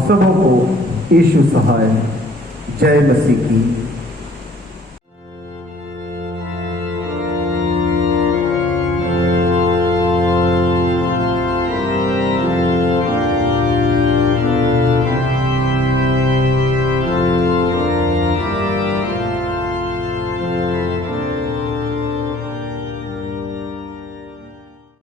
सबों को यीशु सहाय जय मसीह की